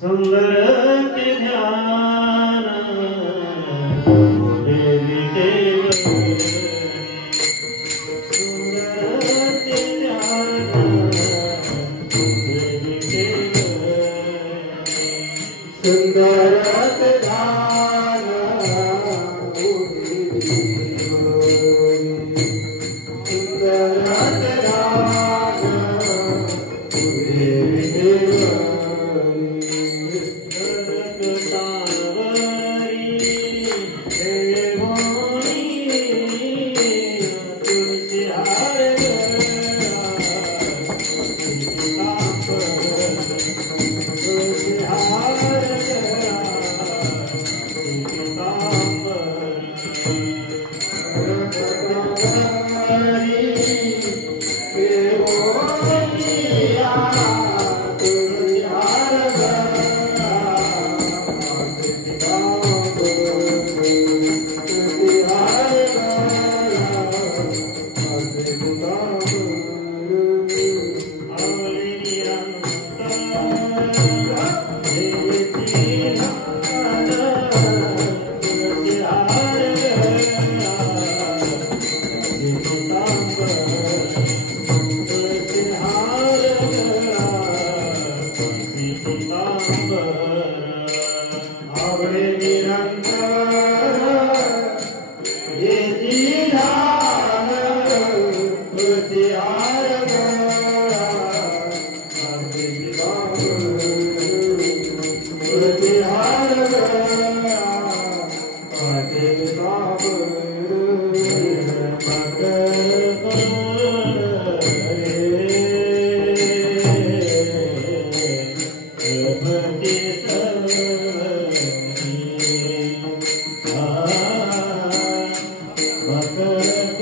सुंदर के ध्यान देवी देव सुंदर के ध्यान देवी देव सुंदर के ध्यान Mother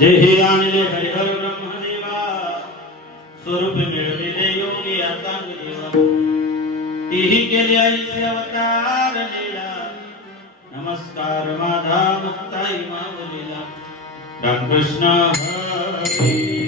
जय हे आणले हरिहर ब्रह्मदेवा स्वरूप मिळविले योगी आता देवा तीही केले आईचे अवतार लीला नमस्कार माझा मुक्ताई माऊलीला रामकृष्ण हरी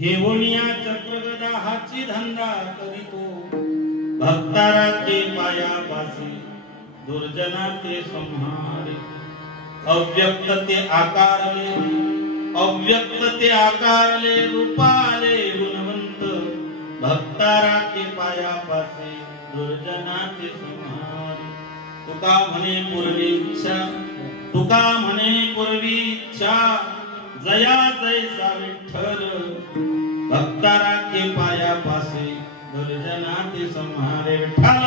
घेऊनिया चक्रगदा हाची धंदा करीतो भक्तारा के पायापासी दुर्जना ते संहारे अव्यक्त ते आकारले, अव्यक्त ते आकारले, रूपाले गुणवंत, भक्ता राखे पायापासे, दुर्जनाचे संहारी. तुका म्हणे पूर्वी इच्छा, तुका म्हणे पूर्वी इच्छा, जया जैसा विठ्ठल, भक्ता राखे पायापासे, दुर्जनाचे संहारे. विठ्ठल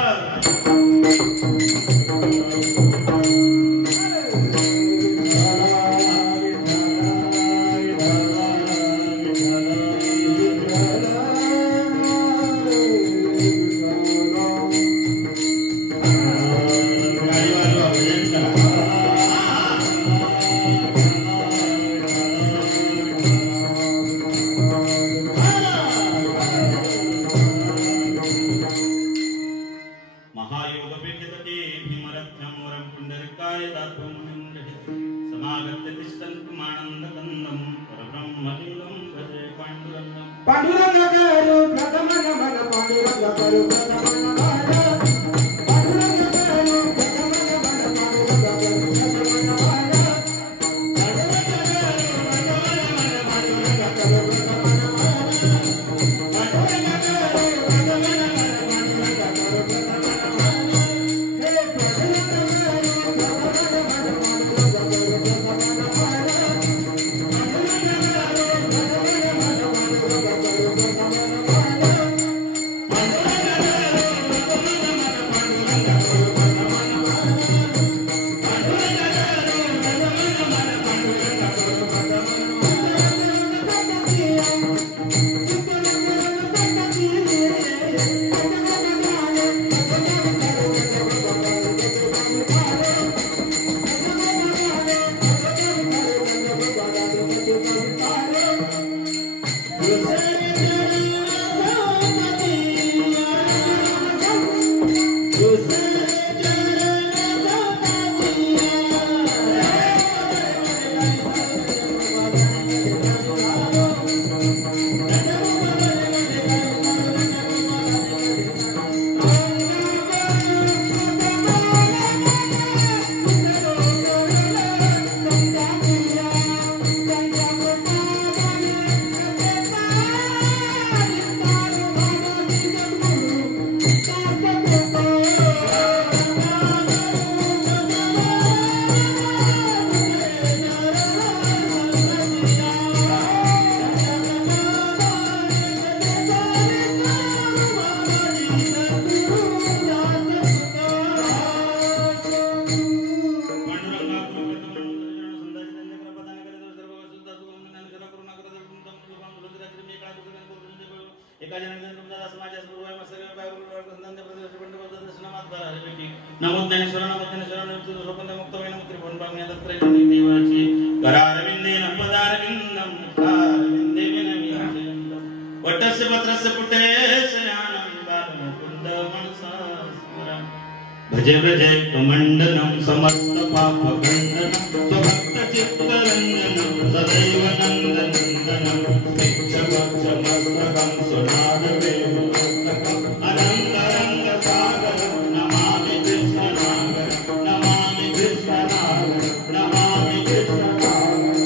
भजे भजे कमंडनम समस्त पाप खंडनम स्वभक्त चित्तरंजनम सदैव नंदनंदनम शिक्षमस्तकम सुनाद वेदोक्तकम अनंतरंग सागर नमामि कृष्णनागर नमामि कृष्णनागर नमामि कृष्णनागर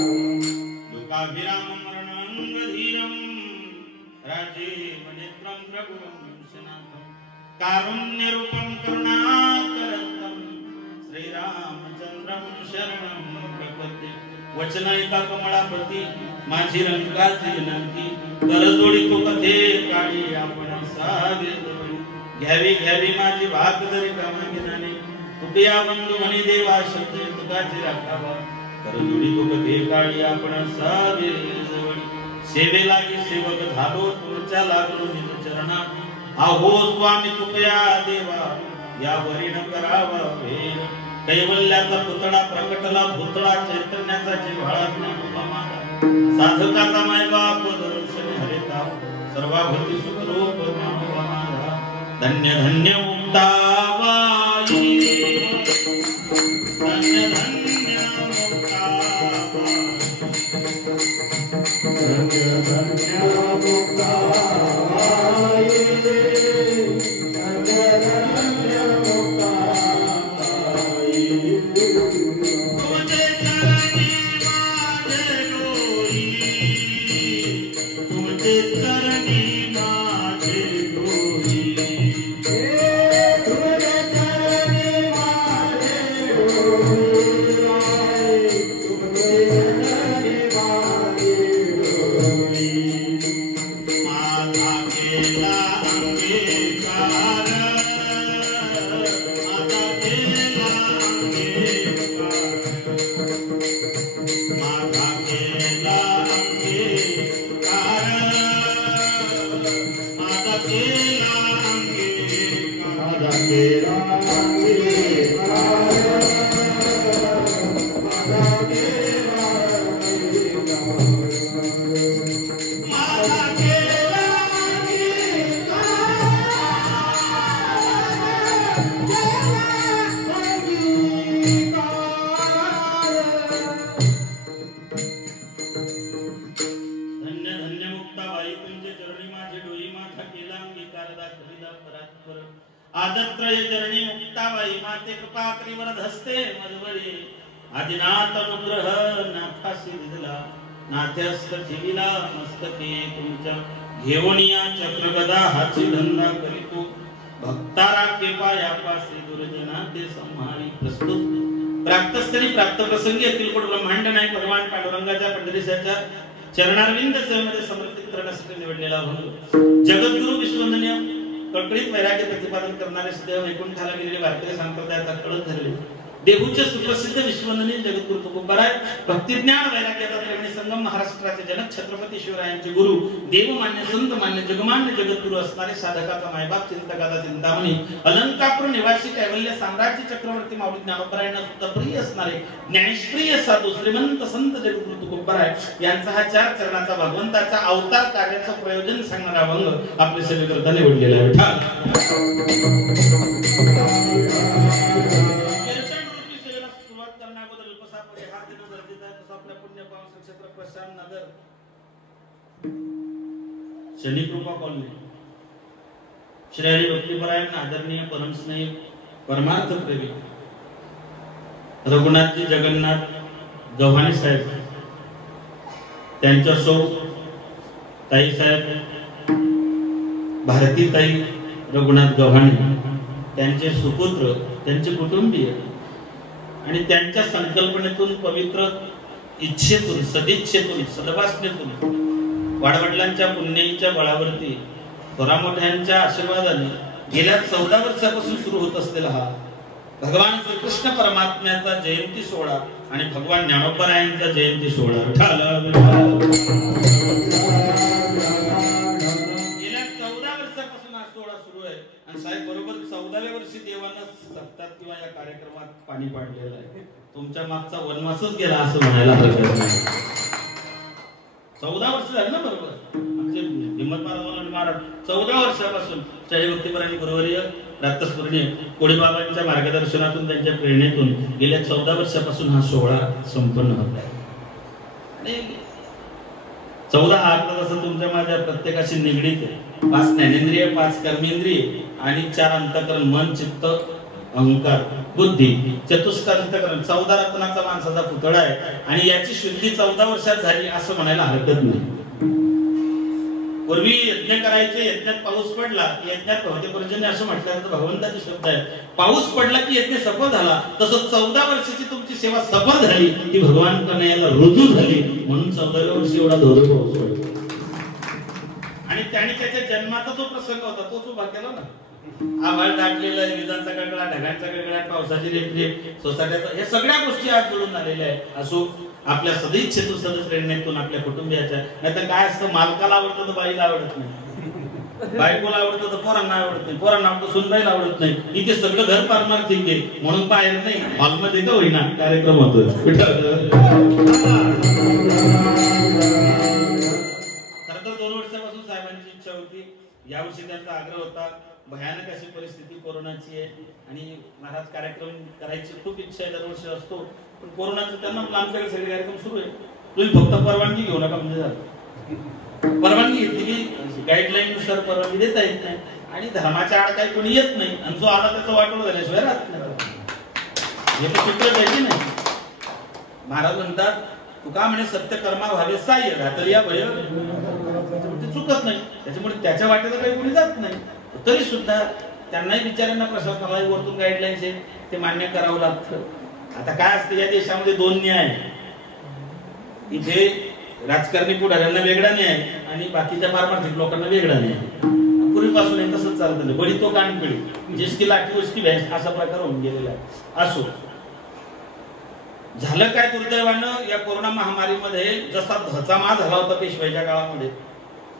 दुःखाभिरामं मरणंगधीरं राजीव नेत्रं प्रभुं विश्वनाथं कारुण्यरूपं करुणाकरंतं श्रीरामचंद्रं शरणं प्रपद्ये. वचन एका कमळाप्रती माझी रंगाची विनंती करजोडी तो कथे काळी आपण सागे घ्यावी घ्यावी माझी भाग जरी कामागिनाने तुकया बंधू म्हणे देवा शब्द तुकाची राखावा करजोडी तो कथे काळी आपण सागे सेवेलागी सेवक झालो तुमच्या लागलो निज चरणात. अहो स्वामी तुकया देवा या वरीण करावा भेद कैवल्याचा पुतळा प्रकटला भूतळा चैतन्याचा जिव्हाळा ज्ञानोपमा साधकाचा मायबाप दर्शन हरिता सर्वाभूती सुखरूप माझा धन्य धन्य मुक्ताबाई धन्य धन्य मुक्ताबाई धन्य धन्य मुक्ताबाई धन्य धन्य मुक्ताबाई पादत्रय चरणी मुक्ताबाई माते कृपा करीवर हस्ते मजवरी आदिनाथ अनुग्रह नाथासी दिला नाथ्यस्थ ठेविला मस्तके तुमच्या घेवणिया चक्रगदा हाची धंदा करीतो भक्तारा कृपा यापासी दुर्जना ते संहारी प्रस्तुत प्राप्तस्थळी प्राप्त प्रसंगी अखिल कोट ब्रह्मांड नायक भगवान पांडुरंगाच्या पंढरीसाच्या चरणारविंद सेवेमध्ये समर्पित करण्यासाठी निवडलेला भंग जगद्गुरु विश्ववंदनीय कळकळीत वैराग्य प्रतिपादन करणारे सदैव वैकुंठाला गेलेले भारतीय संप्रदायाचा कळत धरले देहूचे सुप्रसिद्ध विश्ववंदनीय जगद्गुरु तुकोबाराय भक्तिज्ञान वैराग्याचा त्रिवेणी संगम महाराष्ट्राचे जनक छत्रपती शिवरायांचे गुरु देवमान्य संत मान्य जगमान्य जगद्गुरु असणारे साधकाचा मायबाप चिंतकाचा चिंतामणी अलंकापूर निवासी कैवल्य साम्राज्य चक्रवर्ती माऊली ज्ञानोबरायांना सुद्धा प्रिय असणारे ज्ञानेश्वरीय साधू श्रीमंत संत जगद्गुरु तुकोबाराय यांचा हा 4 चरणाचा भगवंताचा अवतार कार्याचं प्रयोजन सांगणारा भंग आपले सेवेकरता निवडलेला आहे शनी कृपा कॉलनी श्री हरी भक्तिपरायण आदरणीय परमस्नेही परमार्थ प्रेमी रघुनाथजी जगन्नाथ गव्हाणे साहेब त्यांच्या सौ ताई साहेब भारती ताई रघुनाथ गव्हाणे त्यांचे सुपुत्र त्यांचे कुटुंबीय आणि त्यांच्या संकल्पनेतून पवित्र इच्छेतून सदिच्छेतून सद्भावनेतून वाडवडिलांच्या पुण्याईच्या बळावरती थोरामोठ्यांच्या आशीर्वादाने गेल्या 14 वर्षापासून सुरू होत असलेला हा भगवान श्रीकृष्ण परमात्म्याचा जयंती सोहळा आणि भगवान ज्ञानोबरायांचा जयंती सोहळा गेल्या 14 वर्षापासून हा सोहळा सुरू आहे आणि साहेब बरोबर 14व्या वर्षी देवानं सप्ताह किंवा या कार्यक्रमात पाणी पाडलेलं आहे तुमच्या मागचा वनवासच गेला असं म्हणायला हरकत नाही 14 वर्ष झाली ना बरोबर आमचे हिम्मत महाराज 14 वर्षापासून चाळी भक्तिपरायण गुरुवर्य रात्रस्मरणीय कोळीबाबांच्या मार्गदर्शनातून त्यांच्या प्रेरणेतून गेल्या 14 वर्षापासून हा सोहळा संपन्न होत आहे आणि 14 हा अर्थ जसं तुमच्या माझ्या प्रत्येकाशी निगडीत आहे 5 ज्ञानेंद्रिय 5 कर्मेंद्रिय आणि 4 अंतःकरण मन चित्त अहंकार बुद्धी चतुष्टांतकरण 14 रत्नाचा माणसाचा पुतळा आहे आणि याची शुद्धी 14 वर्षात झाली असं म्हणायला हरकत नाही पूर्वी यज्ञ करायचे यज्ञात पाऊस पडला की यज्ञात भगवते गुरुजींनी असं म्हटलं तर भगवंताचे शब्द आहे पाऊस पडला की यज्ञ सफल झाला तसं 14 वर्षाची तुमची सेवा सफल झाली ती भगवान कन्हैयाला रुजू झाली म्हणून 14व्या वर्षी एवढा धोधो पाऊस पडला आणि त्याने त्याच्या जन्माचा जो प्रसंग होता तोच उभा केला ना आभाळ दाटलेला विजांचा कडकडाट ढगांचा कडकडाट पावसाची रेपरेप सोसाट्याचा हे सगळ्या गोष्टी आज जुळून आलेल्या आहेत असो आपल्या सदिच्छेतून सदप्रेरणेतून आपल्या कुटुंबियाच्या नाहीतर काय असतं मालकाला आवडतं तर बाईला आवडत नाही बायकोला आवडतं तर पोरांना आवडत नाही पोरांना आवडतं सुनबाईला आवडत नाही इथे सगळं घर पारणार ठीक आहे म्हणून बाहेर नाही हॉलमध्ये का होईना कार्यक्रम होतो खरं तर 2 वर्षापासून साहेबांची इच्छा होती यावर्षी त्यांचा आग्रह होता भयानक अशी परिस्थिती कोरोनाची आहे आणि महाराज कार्यक्रम करायची खूप इच्छा आहे दरवर्षी असतो पण कोरोनाचं त्यांना आमच्याकडे सगळे कार्यक्रम सुरू आहे तुम्ही फक्त परवानगी घेऊ नका म्हणजे झालं परवानगी घेतली की गाईडलाईन नुसार परवानगी देता येत नाही आणि धर्माच्या आड काही कोणी येत नाही आणि जो आला त्याचं वाटोळ झाल्याशिवाय राहत नाही हे तर सूत्र पाहिजे नाही महाराज म्हणतात तुका म्हणे सत्य कर्मा व्हावे साह्य घातल या भय ते चुकत नाही त्याच्यामुळे त्याच्या वाटेला काही कोणी जात नाही तरी सुद्धा त्यांनाही बिचाऱ्यांना प्रशासनाला वरतून गाईडलाईन्स आहे ते मान्य करावं लागतं आता काय असतं या देशामध्ये 2 न्याय इथे राजकारणी पुढाऱ्यांना वेगळा न्याय आणि बाकीच्या पारमार्थिक लोकांना वेगळा न्याय पूर्वीपासून हे तसंच चालतं बडी तो कानपिळी जिसकी लाठी उसकी भैंस असा प्रकार होऊन गेलेला आहे असो झालं काय दुर्दैवानं या कोरोना महामारीमध्ये जसा धचामा झाला होता पेशवाईच्या काळामध्ये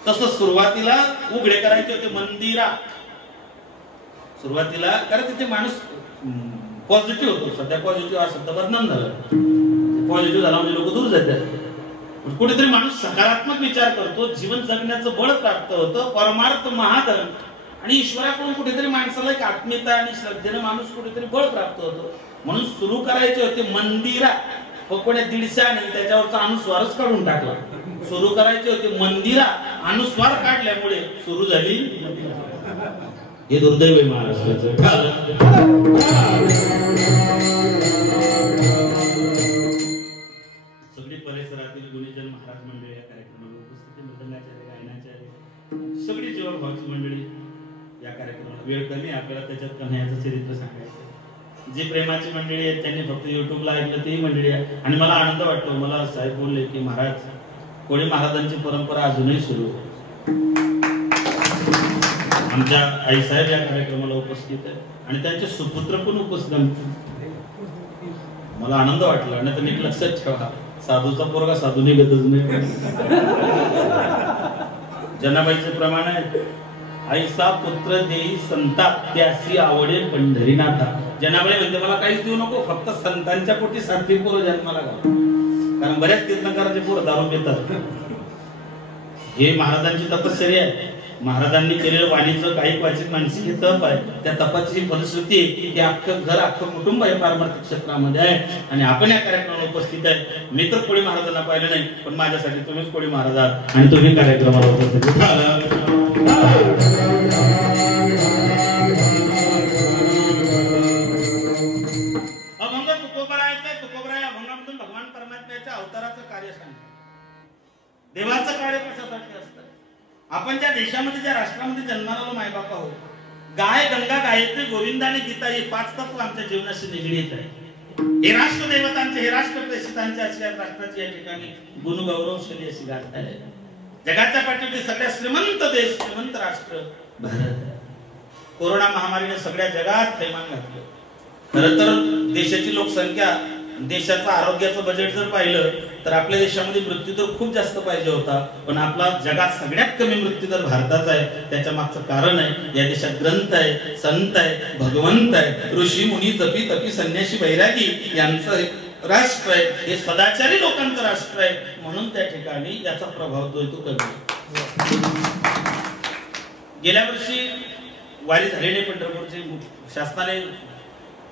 तसं सुरुवातीला उघडे करायचे होते मंदिरा सुरुवातीला कारण तिथे माणूस पॉझिटिव्ह होतो सध्या पॉझिटिव्ह हा शब्द वर्णन झालं पॉझिटिव्ह झाला म्हणजे लोक दूर जातात कुठेतरी माणूस सकारात्मक विचार करतो जीवन जगण्याचं बळ प्राप्त होतं परमार्थ महाधन आणि ईश्वराकडून कुठेतरी माणसाला एक आत्मीयता आणि श्रद्धेनं माणूस कुठेतरी बळ प्राप्त होतो म्हणून सुरू करायचे होते मंदिरा कोणी 150 आणि त्याच्यावरचा अनुस्वारच काढून टाकला सुरू करायचे होते मंदिरा अनुस्वार काढल्यामुळे सुरू झाली हे दुर्दैव आहे महाराष्ट्राचं. सगळी परिसरातील गुणीजन महाराज मंडळी या कार्यक्रमाला उपस्थित, मृदंगाचार्य, गायनाचार्य, सगळी जीवभावाची मंडळी या कार्यक्रमाला. वेळ कमी आपल्याला त्याच्यात कन्हैयाचं चरित्र सांगायचं. जी प्रेमाची मंडळी आहेत त्यांनी फक्त युट्यूबला ऐकलं तीही मंडळी आहे. आणि मला आनंद वाटतो, मला साहेब बोलले की महाराज कोळी महाराजांची परंपरा अजूनही सुरू आहे. आमच्या आई साहेब या कार्यक्रमाला उपस्थित आहे आणि त्यांचे सुपुत्र पण उपस्थित. मला आनंद वाटला. आणि त्यांनी लक्षात ठेवा, साधूचा पोरगा साधू निघतच नाही. जनाबाईचे प्रमाण आहे, आईसा पुत्र देई संता त्यासी आवडे पंढरीनाथा. जनाबाई म्हणते मला काहीच देऊ नको, फक्त संतांच्या पोटी सारखी पोरं जन्माला घाल. कारण बऱ्याच कीर्तनकारांचे पोरं दारू पितात. हे महाराजांची तपश्चर्या आहे. महाराजांनी केलेलं वाणीचं काही क्वचित मानसिक हे तप आहे. त्या तपाची फलश्रुती की अख्खं घर अख्खं कुटुंब हे पारमार्थिक क्षेत्रामध्ये आहे. आणि आपण या कार्यक्रमाला उपस्थित आहे. मी तर कोळी महाराजांना पाहिलं नाही, पण माझ्यासाठी तुम्हीच कोळी महाराज आहात आणि तुम्ही कार्यक्रमाला उपस्थित. अभंग तुकोबरायचे, तुकोबराय अभंगामधून भगवान परमात्म्याच्या अवताराचं कार्य सांगतात. देवाचं कार्य कशासाठी असतं? आपण ज्या देशामध्ये ज्या राष्ट्रामध्ये जन्माला आलो मायबाप आहोत, गाय, गंगा, गायत्री, गोविंदा आणि गीता हे 5 तत्व आमच्या जीवनाशी निगडीत आहे. हे राष्ट्र देवतांचे, हे राष्ट्र प्रेषितांचे अशी या राष्ट्राची या ठिकाणी गुणगौरवशाली अशी गाथा आहे. जगाच्या पाठीवरती सगळ्यात श्रीमंत देश, श्रीमंत राष्ट्र भारत आहे. कोरोना महामारीने सगळ्या जगात थैमान घातलं. खरं तर देशाची लोकसंख्या, देशाचं आरोग्याचं बजेट जर पाहिलं तर आपल्या देशामध्ये मृत्यूदर खूप जास्त पाहिजे होता, पण आपला जगात सगळ्यात कमी मृत्यूदर भारतात आहे. त्याच्या मागचं कारण आहे, या देशात ग्रंथ आहे, संत आहे, भगवंत आहे, ऋषी मुनी, जपी तपी, संन्यासी, बैरागी यांचं राष्ट्र आहे. हे सदाचारी लोकांचं राष्ट्र आहे. म्हणून त्या ठिकाणी याचा प्रभाव तो कमी. गेल्या वर्षी वारी झालेली पंढरपूरची शासनाने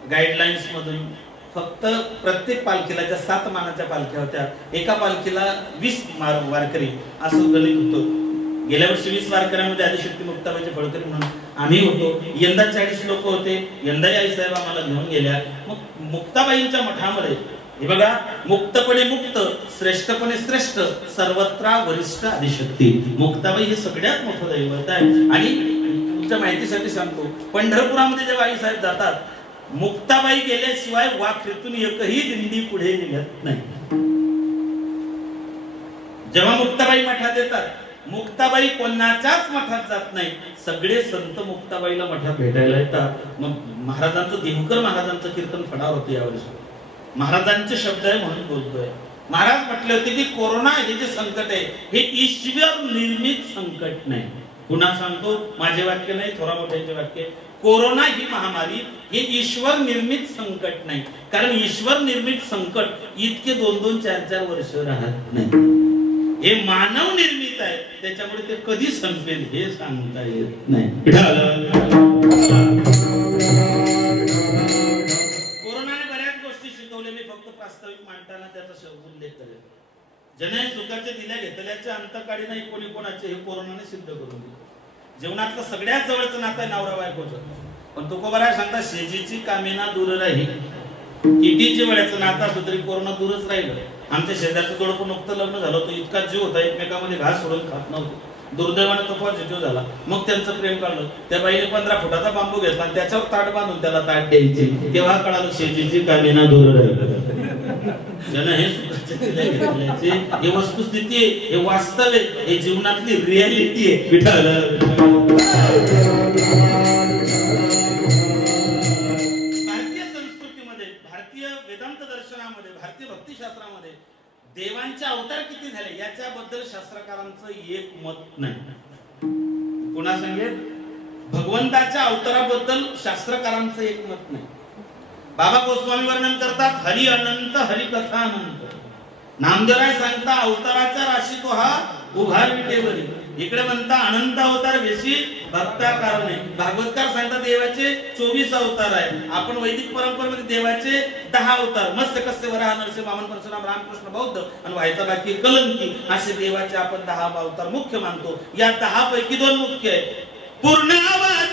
गाईडलाईन्स मधून फक्त प्रत्येक पालखीला, ज्या 7 मानाच्या पालख्या होत्या, एका पालखीला 20 वारकरी असं गणित होतं. गेल्या वर्षी 20 वारकऱ्यांमध्ये आदिशक्ती मुक्ताबाईचे फळकरी म्हणून आम्ही होतो. यंदा 40 लोक होते. यंदाही आई साहेब आम्हाला घेऊन गेल्या. मग मुक्ताबाईंच्या मठामध्ये हे बघा, मुक्तपणे मुक्त, श्रेष्ठपणे श्रेष्ठ, सर्वत्र वरिष्ठ आदिशक्ती. मुक्ताबाई हे सगळ्यात मोठं दैवत आहे. आणि तुमच्या माहितीसाठी सांगतो, पंढरपुरामध्ये जेव्हा आई साहेब जातात, मुक्ताबाई गेल्याशिवाय वाखरीतून एकही दिंडी पुढे निघत नाही. जेव्हा मुक्ताबाई मठात येतात, मुक्ताबाई कोणाच्याच मठात जात नाही. सगळे संत मुक्ताबाईला मठात भेटायला येतात. मग महाराजांचं, देहूकर महाराजांचं कीर्तन फडावर होतं यावर्षी. महाराजांचे शब्द आहे म्हणून बोलतोय. महाराज म्हटले होते की कोरोना हे जे संकट आहे हे ईश्वर निर्मित संकट नाही. पुन्हा सांगतो, माझे वाक्य नाही, थोरा मोठ्यांचे वाक्य. कोरोना ही महामारी हे ईश्वर निर्मित संकट नाही. कारण ईश्वर निर्मित संकट इतके 2-2, 4-4 वर्ष राहत नाही. हे मानव निर्मित आहे, त्याच्यामुळे ते कधी संपेल हे सांगता येत नाही. कोरोनाने बऱ्याच गोष्टी शिकवल्या. मी फक्त प्रास्ताविक मांडताना त्याचा उल्लेख करेल. जने सुखाचे दिल्या घेतल्याचे अंतकाळी नाही कोणी कोणाचे, हे कोरोनाने सिद्ध करून दिले. जीवनातलं सगळ्यात जवळचं नातं आहे नवरा बायकोचं. पण तुकोबराय सांगता, शेजीची कामेना दूर राही. किती जिव्हाळ्याचं नातं असलं तरी कोरोना दूरच राहिलं. आमच्या शेजारचं जोडपं नुकतं लग्न झालं होतं. इतका जीव होता, एकमेकामध्ये घास सोडून खात नव्हतं. दुर्दैवाने तो पॉझिटिव्ह झाला. मग त्यांचं प्रेम काढलं. त्या बाईने 15 फुटाचा बांबू घेतला आणि त्याच्यावर ताट बांधून त्याला ताट द्यायची. तेव्हा कळालं शेजीची कामेना दूर राहिलं. जन हे सुखाचे दिल्या घेतल्याचे, हे वस्तुस्थिती आहे, हे वास्तव आहे, हे जीवनातली रियालिटी आहे. विठ्ठल भारतीय संस्कृतीमध्ये, भारतीय वेदांत दर्शनामध्ये, भारतीय भक्तिशास्त्रामध्ये देवांचे अवतार किती झाले याच्याबद्दल शास्त्रकारांचं एक मत नाही. पुन्हा सांगेल, भगवंताच्या अवताराबद्दल शास्त्रकारांचं एक मत नाही. बाबा गोस्वामी वर्णन करतात, हरी अनंत, हरी कथा अनंत. नामदेवराय सांगता, अवताराचा राशी तो हा उभा विटेवरी. इकडे म्हणता अनंत अवतार बेसी भक्ता कारणे. भागवतकार सांगतात देवाचे 24 अवतार आहे. आपण वैदिक परंपरेमध्ये देवाचे 10 अवतार, मत्स्य, कस्य, वराह, नरसिंह, वामन, परशुराम, रामकृष्ण, बौद्ध आणि व्हायचा बाकी कलंकी, असे देवाचे आपण 10 अवतार मुख्य मानतो. या 10 पैकी 2 मुख्य आहेत. पूर्ण अवतार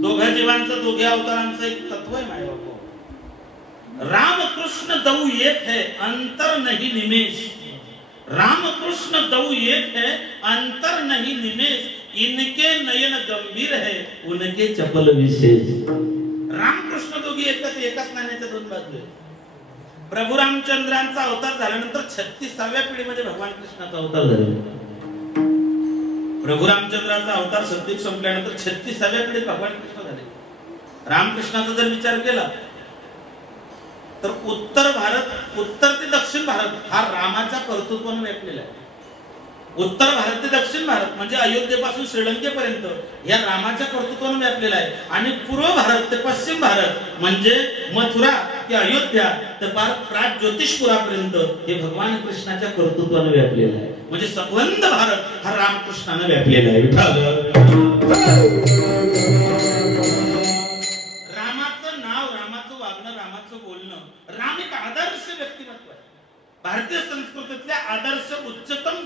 दोघा जीवांचं दोघ्या अवतारांचं एक तत्व आहे माझ्या बाबा। राम कृष्ण दऊ एक है अंतर नहीं निमेष, राम कृष्ण दऊ एक है अंतर नहीं निमेष, इनके नयन गंभीर है उनके चपल विशेष। राम कृष्ण दोघी एकाच नाण्याच्या दोन बाजू आहेत। प्रभू रामचंद्रांचा अवतार झाल्यानंतर 36व्या पिढीमध्ये भगवान कृष्णाचा अवतार झाला। प्रभू रामचंद्राचा अवतार सत्ययुग संपल्यानंतर 36व्या पिढीत भगवान कृष्ण झाले। रामकृष्णाचा जर विचार केला तर उत्तर ते दक्षिण भारत हा रामाच्या कर्तृत्वाने व्यापलेला आहे। उत्तर भारत ते दक्षिण भारत म्हणजे अयोध्येपासून श्रीलंकेपर्यंत या रामाच्या कर्तृत्वाने व्यापलेला आहे आणि पूर्व भारत ते पश्चिम भारत म्हणजे मथुरा ते अयोध्या ते प्राग ज्योतिषपुरापर्यंत हे भगवान कृष्णाच्या कर्तृत्वाने व्यापलेला आहे। म्हणजे संबंध भारत हा रामकृष्णाने व्यापलेला आहे। रामाचं नाव, रामाचं वागणं, रामाचं बोलणं, राम एक आदर्श व्यक्तिमत्व आहे। भारतीय संस्कृतीतल्या आदर्श उच्चतम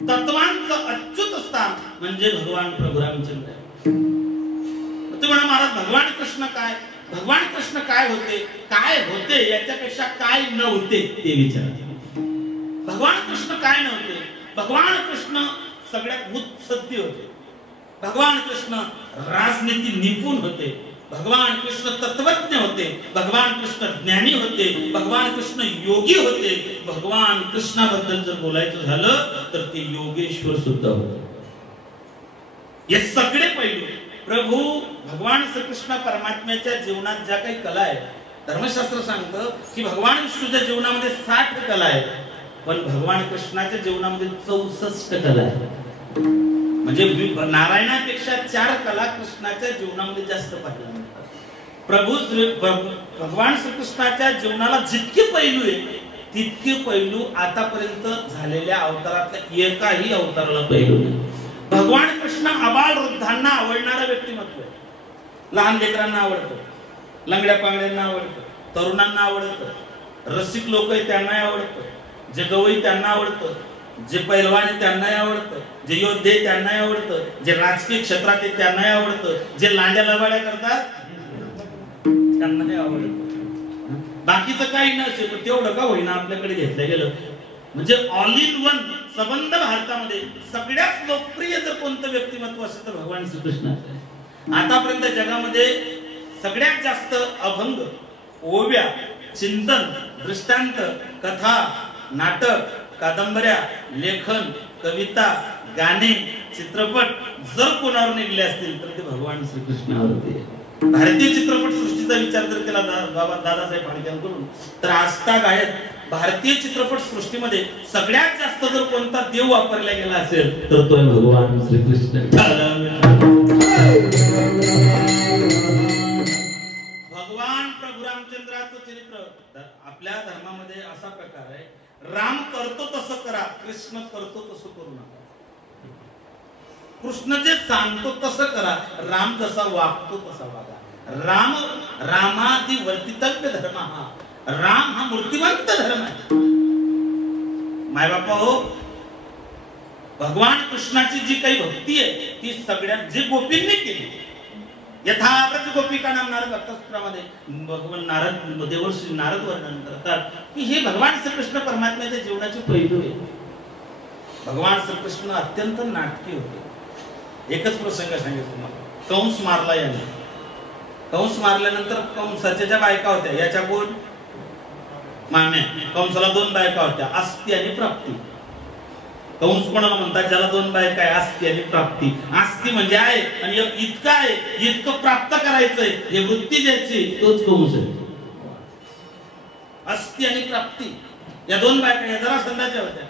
तत्वांचं अच्युत स्थान म्हणजे भगवान प्रभू रामचंद्र आहे। तुम्ही म्हणा महाराज भगवान कृष्ण काय, भगवान कृष्ण काय होते याच्यापेक्षा काय नव्हते ते विचारा। भगवान कृष्ण काय नव्हते? भगवान कृष्ण सगळ्यात मुत्सद्दी होते। भगवान कृष्ण राजनीती निपुण होते। भगवान कृष्ण तत्वज्ञ होते। भगवान कृष्ण ज्ञानी होते। भगवान कृष्ण योगी होते। भगवान कृष्णाबद्दल जर बोलायचं झालं तर ते योगेश्वर सुद्धा होते। हे सगळे पैलू प्रभू भगवान श्रीकृष्ण परमात्म्याच्या जीवनात ज्या काही कला आहेत, धर्मशास्त्र सांगतं की भगवान विष्णूच्या जीवनामध्ये 60 कला आहेत, पण भगवान कृष्णाच्या जीवनामध्ये 64 कला आहेत। म्हणजे नारायणापेक्षा 4 कला कृष्णाच्या जीवनामध्ये जास्त पाहिल्या मिळतात। भगवान श्रीकृष्णाच्या जीवनाला जितके पैलू आहेत तितके पैलू आतापर्यंत झालेल्या अवतारातल्या एकाही अवताराला पैलू नाही। भगवान कृष्ण आबाल वृद्धांना आवडणारा व्यक्तिमत्व आहे। लहान लेकरांना आवडतं, लंगड्या पांगड्यांना आवडतं, तरुणांना आवडतं, रसिक लोक आहेत त्यांनाही आवडतं, जे गवई त्यांना आवडतं, जे पैलवान आहेत त्यांनाही आवडतं, जे योद्धे त्यांनाही आवडतं, जे राजकीय क्षेत्रात आहेत त्यांनाही आवडतं, जे लांड्या लबाड्या करतात त्यांनाही आवडतं। बाकीचं काही नसेल पण तेवढं का होईना आपल्याकडे घेतलं गेलं। म्हणजे ऑल इन वन संबंध भारतामध्ये सगळ्यात लोकप्रिय जर कोणतं व्यक्तिमत्व असेल तर भगवान श्रीकृष्ण आहे। आतापर्यंत जगामध्ये सगळ्यात जास्त अभंग, ओव्या, चिंतन, दृष्टांत, कथा, नाटक, कादंबऱ्या, लेखन, कविता, गाणे, चित्रपट जर कोणावर निघले असतील तर ते भगवान श्रीकृष्णावरती। भारतीय चित्रपट सृष्टीचा विचार जर केला बाबा दादासाहेब फाळकेंकडून तर आजतागायत भारतीय चित्रपट सृष्टीमध्ये सगळ्यात जास्त जर कोणता देव वापरला गेला असेल तर तो भगवान श्रीकृष्ण। भगवान प्रभू रामचंद्राचं चरित्र आपल्या धर्मामध्ये असा प्रकार आहे, राम करतो तसं करा, कृष्ण करतो तसं करू नका। कृष्ण जे सांगतो तसं करा, राम जसा वागतो तसा वागा। राम रामादि वर्तितव्य धर्म हा, राम हा मूर्तिवंत धर्म आहे. माय बापा हो, भगवान कृष्णाची जी काही भक्ती आहे ती सगळ्यात जी गोपींनी केली, यथाव्रत गोपिका नाम नारद अर्थशास्त्रामध्ये भगवान नारद देवर्षी नारद वर्णन करतात की हे भगवान श्रीकृष्ण परमात्म्याच्या जीवनाचे पैलू आहे. भगवान श्रीकृष्ण अत्यंत नाटकी होते. एकच प्रसंग सांगितलं तुम्हाला. कंस मारला याने. कंस मारल्यानंतर कंसाच्या ज्या बायका होत्या, याच्या कोण माम्या. कंसाला 2 बायका होत्या, आस्ती आणि प्राप्ती. कंस कोणाला म्हणतात? ज्याला 2 बायका आहे, आस्ती आणि प्राप्ती. आस्ती म्हणजे आहे आणि इतकं आहे, इतकं प्राप्त करायचंय, हे वृत्ती ज्याची तोच कंस आहे. आस्ती आणि प्राप्ती या 2 बायका या जरा संध्याच्या होत्या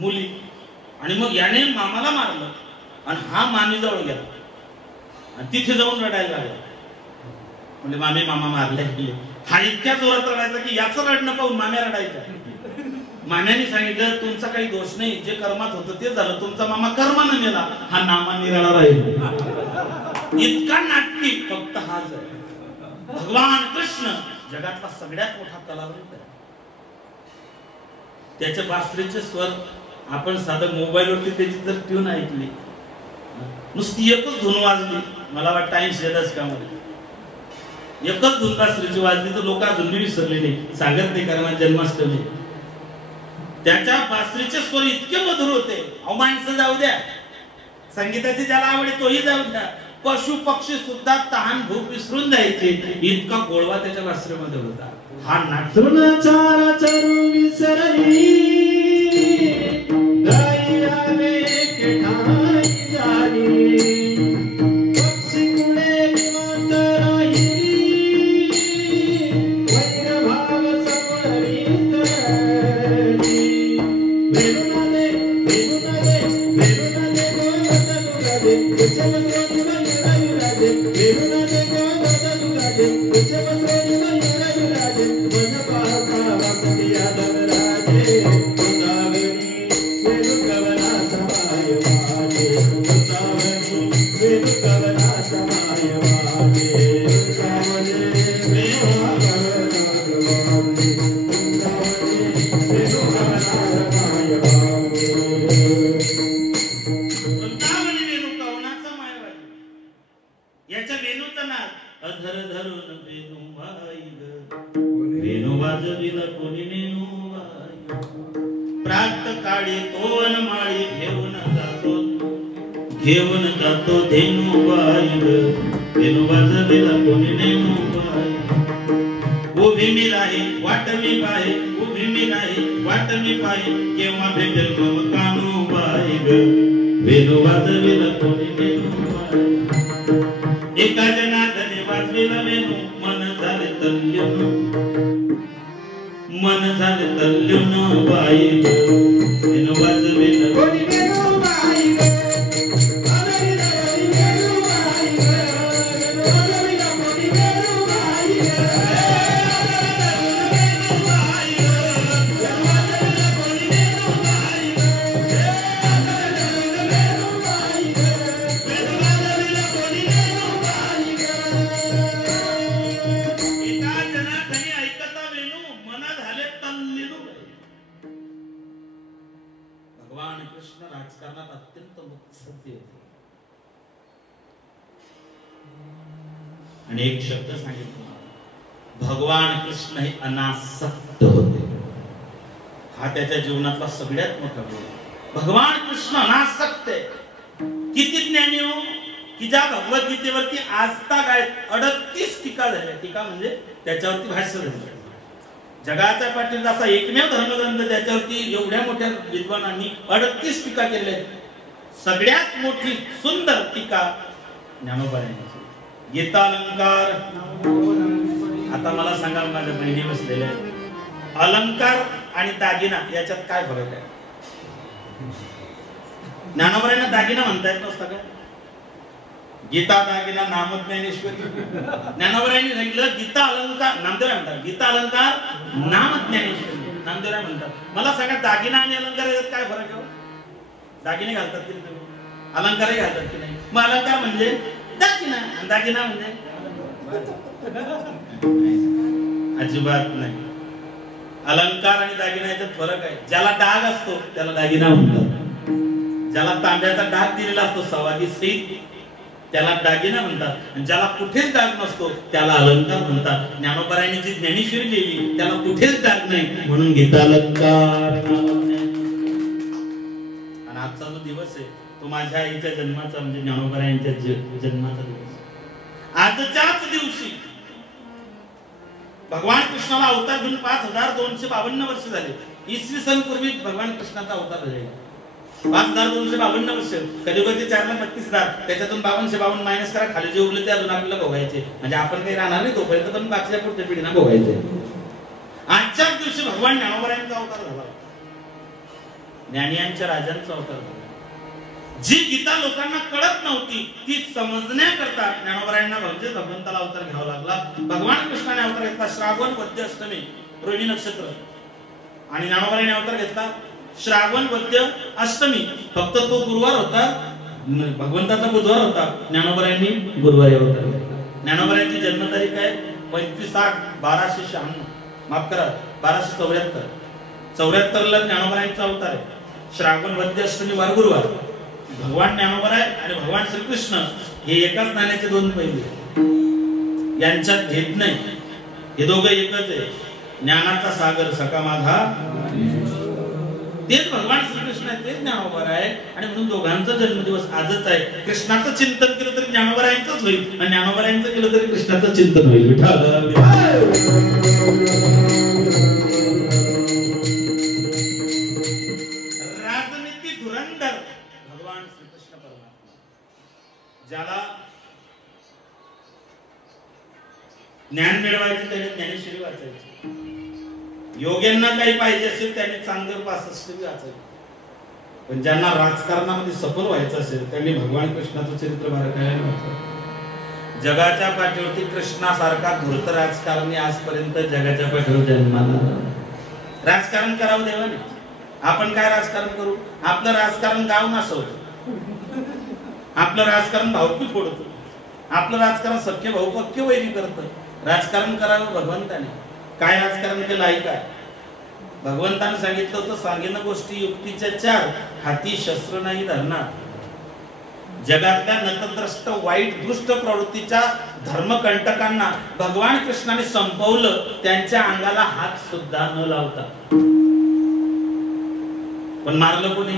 मुली. आणि मग याने मामाला मारलं आणि हा मामीजवळ गेला आणि तिथे जाऊन रडायला लागला. म्हणजे मामी मामा मारले गेले. हा इतक्या जोरात रडायचा की याचं रडणं पाहून माम्या रडायच्या. माम्याने सांगितलं तुमचा काही दोष नाही, जे कर्मात होतं ते झालं, तुमचा मामा कर्मानं मेला, हा नामाने रडा राहील. इतका नाटकी फक्त हाच आहे. भगवान कृष्ण जगातला सगळ्यात मोठा कलावंत आहे. त्याच्या बासरीचे स्वर आपण साधं मोबाईलवरती त्याची जर ट्यून ऐकली, नुसती एकच धून वाजली, मला वाटतं 80 दशकामध्ये एकच धून बासरीची वाजली तर लोक अजून विसरले नाही. सागर ते करमा जन्माष्टमी, त्याच्या बासरीचे स्वर इतके मधुर होते. माणसं जाऊ द्या, संगीताची ज्याला आवडे तोही जाऊ द्या, पशु पक्षी सुद्धा तहान भूक विसरून जायचे, इतका गोडवा त्याच्या बासरीमध्ये होता. हा नाट्य चरू विसरली घेऊन जातो धेनू बाई ग, धेनू वाजविला कोणी नेनू बाई. उभी मी राही वाट मी पाहे, उभी मी राही वाट मी पाहे, केव्हा भेटेल मग कानू बाई ग, धेनू वाजविला कोणी नेनू बाई. एका जनार्दने वाजविला वेणू, मन झाले तल्लीन, मन झाले तल्लीन बाई ग, धेनू वाजविला कोणी नेनू बाई ग. आणि एक शब्द सांगितला, भगवान कृष्ण हे अनासक्त होते. हा त्याच्या जीवनातला सगळ्यात मोठा गुण. भगवान कृष्ण अनासक्त आहे. किती ज्ञानी हो की ज्या भगवद्गीतेवरती आस्था काय 38 टीका झाल्या. टीका म्हणजे त्याच्यावरती भाष्य झाले. जगाच्या पाठीत असा एकमेव धर्मग्रंथ त्याच्यावरती एवढ्या मोठ्या विद्वानांनी 38 टीका केल्या. सगळ्यात मोठी सुंदर टीका ज्ञानोबांची गीता अलंकार. आता मला सांगा, माझ्या बहिणी बसलेल्या, अलंकार आणि दागिना याच्यात काय फरक आहे? ज्ञानोबांना दागिना म्हणता येत नसतं का? गीता दागिना नामज्ञानेश्वरी. ज्ञानोबांनी सांगितलं गीता अलंकार, नामदेव म्हणतात गीता अलंकार नामज्ञानेश्वरी, नामदेव म्हणतात. मला सांगा, दागिना आणि अलंकार याच्यात काय फरक आहे? दागिने घालतात की तुम्ही, अलंकारही घालतात की नाही? मग अलंकार म्हणजे दागिना आणि दागिना म्हणजे अजिबात नाही. अलंकार आणि दागिन्याचा फरक आहे. ज्याला डाग असतो त्याला दागिना म्हणतात. ज्याला तांब्याचा डाग दिलेला असतो सवादी सहित त्याला दागिना म्हणतात. आणि ज्याला कुठेच डाग नसतो त्याला अलंकार म्हणतात. ज्ञानोबरायांनी जी ज्ञानेश्वरी लिहिली त्याला कुठेच डाग नाही म्हणून गीता अलंकार. आणि आजचा जो दिवस आहे तो माझ्या आईच्या जन्माचा म्हणजे ज्ञानोबरायांच्या जन्माचा दिवस. आजच्याच दिवशी भगवान कृष्णाला अवतार घेऊन 5252 वर्ष झाले. इसवी सन पूर्वी भगवान कृष्णाचा अवतार झालेला 5252 वर्ष. कलियुगाचे 4,32,000 त्याच्यातून 5252 मायनस करा, खाली जे उरले ते अजून आपल्याला भोगायचे. म्हणजे आपण काही राहणार नाही तोपर्यंत, पण बाकीच्या पुढच्या पिढीला भोगायचे. आजच्याच दिवशी भगवान ज्ञानोबरायांचा अवतार झाला. ज्ञानियांच्या राजांचा अवतार झाला. जी गीता लोकांना कळत नव्हती ती समजण्याकरता ज्ञानोबरायांना म्हणजे भगवंताला अवतार घ्यावा लागला. भगवान कृष्णाने अवतार घेतला श्रावण वद्य अष्टमी रोहिणी नक्षत्र. आणि ज्ञानोबरायांनी अवतार घेतला श्रावण वद्य अष्टमी. फक्त तो गुरुवार होता, भगवंताचा बुधवार होता. ज्ञानोबरायांनी गुरुवारी अवतार घेतला. ज्ञानोबरायांची जन्मतारीख आहे 25/8/1296. माफ करा 1274. 74ला ज्ञानोबरायांचा अवतार आहे. श्रावण वद्य अष्टमी वार गुरुवार. भगवान ज्ञानोबराय आणि भगवान श्रीकृष्ण हे एकाच नाण्याचे दोन पैलू. यांच्यात भेद नाही. हे दोघं एकच आहे. ज्ञानाचा सागर सखा माझा तेच भगवान श्रीकृष्ण आहे, तेच ज्ञानोबराय आहे. आणि म्हणून दोघांचा जन्मदिवस आजच आहे. कृष्णाचं चिंतन केलं तरी ज्ञानोबरायांचंच होईल आणि ज्ञानोबरायांचं केलं तरी कृष्णाचं चिंतन होईल. राजनीती धुरंधर भगवान श्रीकृष्ण परमात्मा, ज्याला ज्ञान मिळवायचे त्याने ज्ञानेश्वरी वाचायची. योग्यांना काही पाहिजे असेल त्याने चांगलं 65 वाचायचं. पण ज्यांना राजकारणामध्ये सफल व्हायचं असेल त्यांनी भगवान कृष्णाचं चरित्र बारकाईने वाचावं. जगाच्या पाठीवरती कृष्णासारखा धूर्त राजकारणी आजपर्यंत जगाच्या पाठीवर जन्माला. राजकारण करावं देवाने. आपण काय राजकारण करू? आपलं राजकारण गाव नसवतं, आपलं राजकारण भावकी फोडतं, आपलं राजकारण सख्य भाऊ पक्के वैरी करतं. राजकारण करावं भगवंताने. काय राजकारण केलं ऐका. भगवंताने सांगितलं होतं सांगेन गोष्टी युक्तीच्या 4 हाती शस्त्र नाही धरणार. जगातल्या नतद्रष्ट वाईट दृष्ट प्रवृत्तीच्या धर्मकंटकांना भगवान कृष्णाने संपवलं, त्यांच्या अंगाला हात सुद्धा न लावता. पण मारलं कोणी?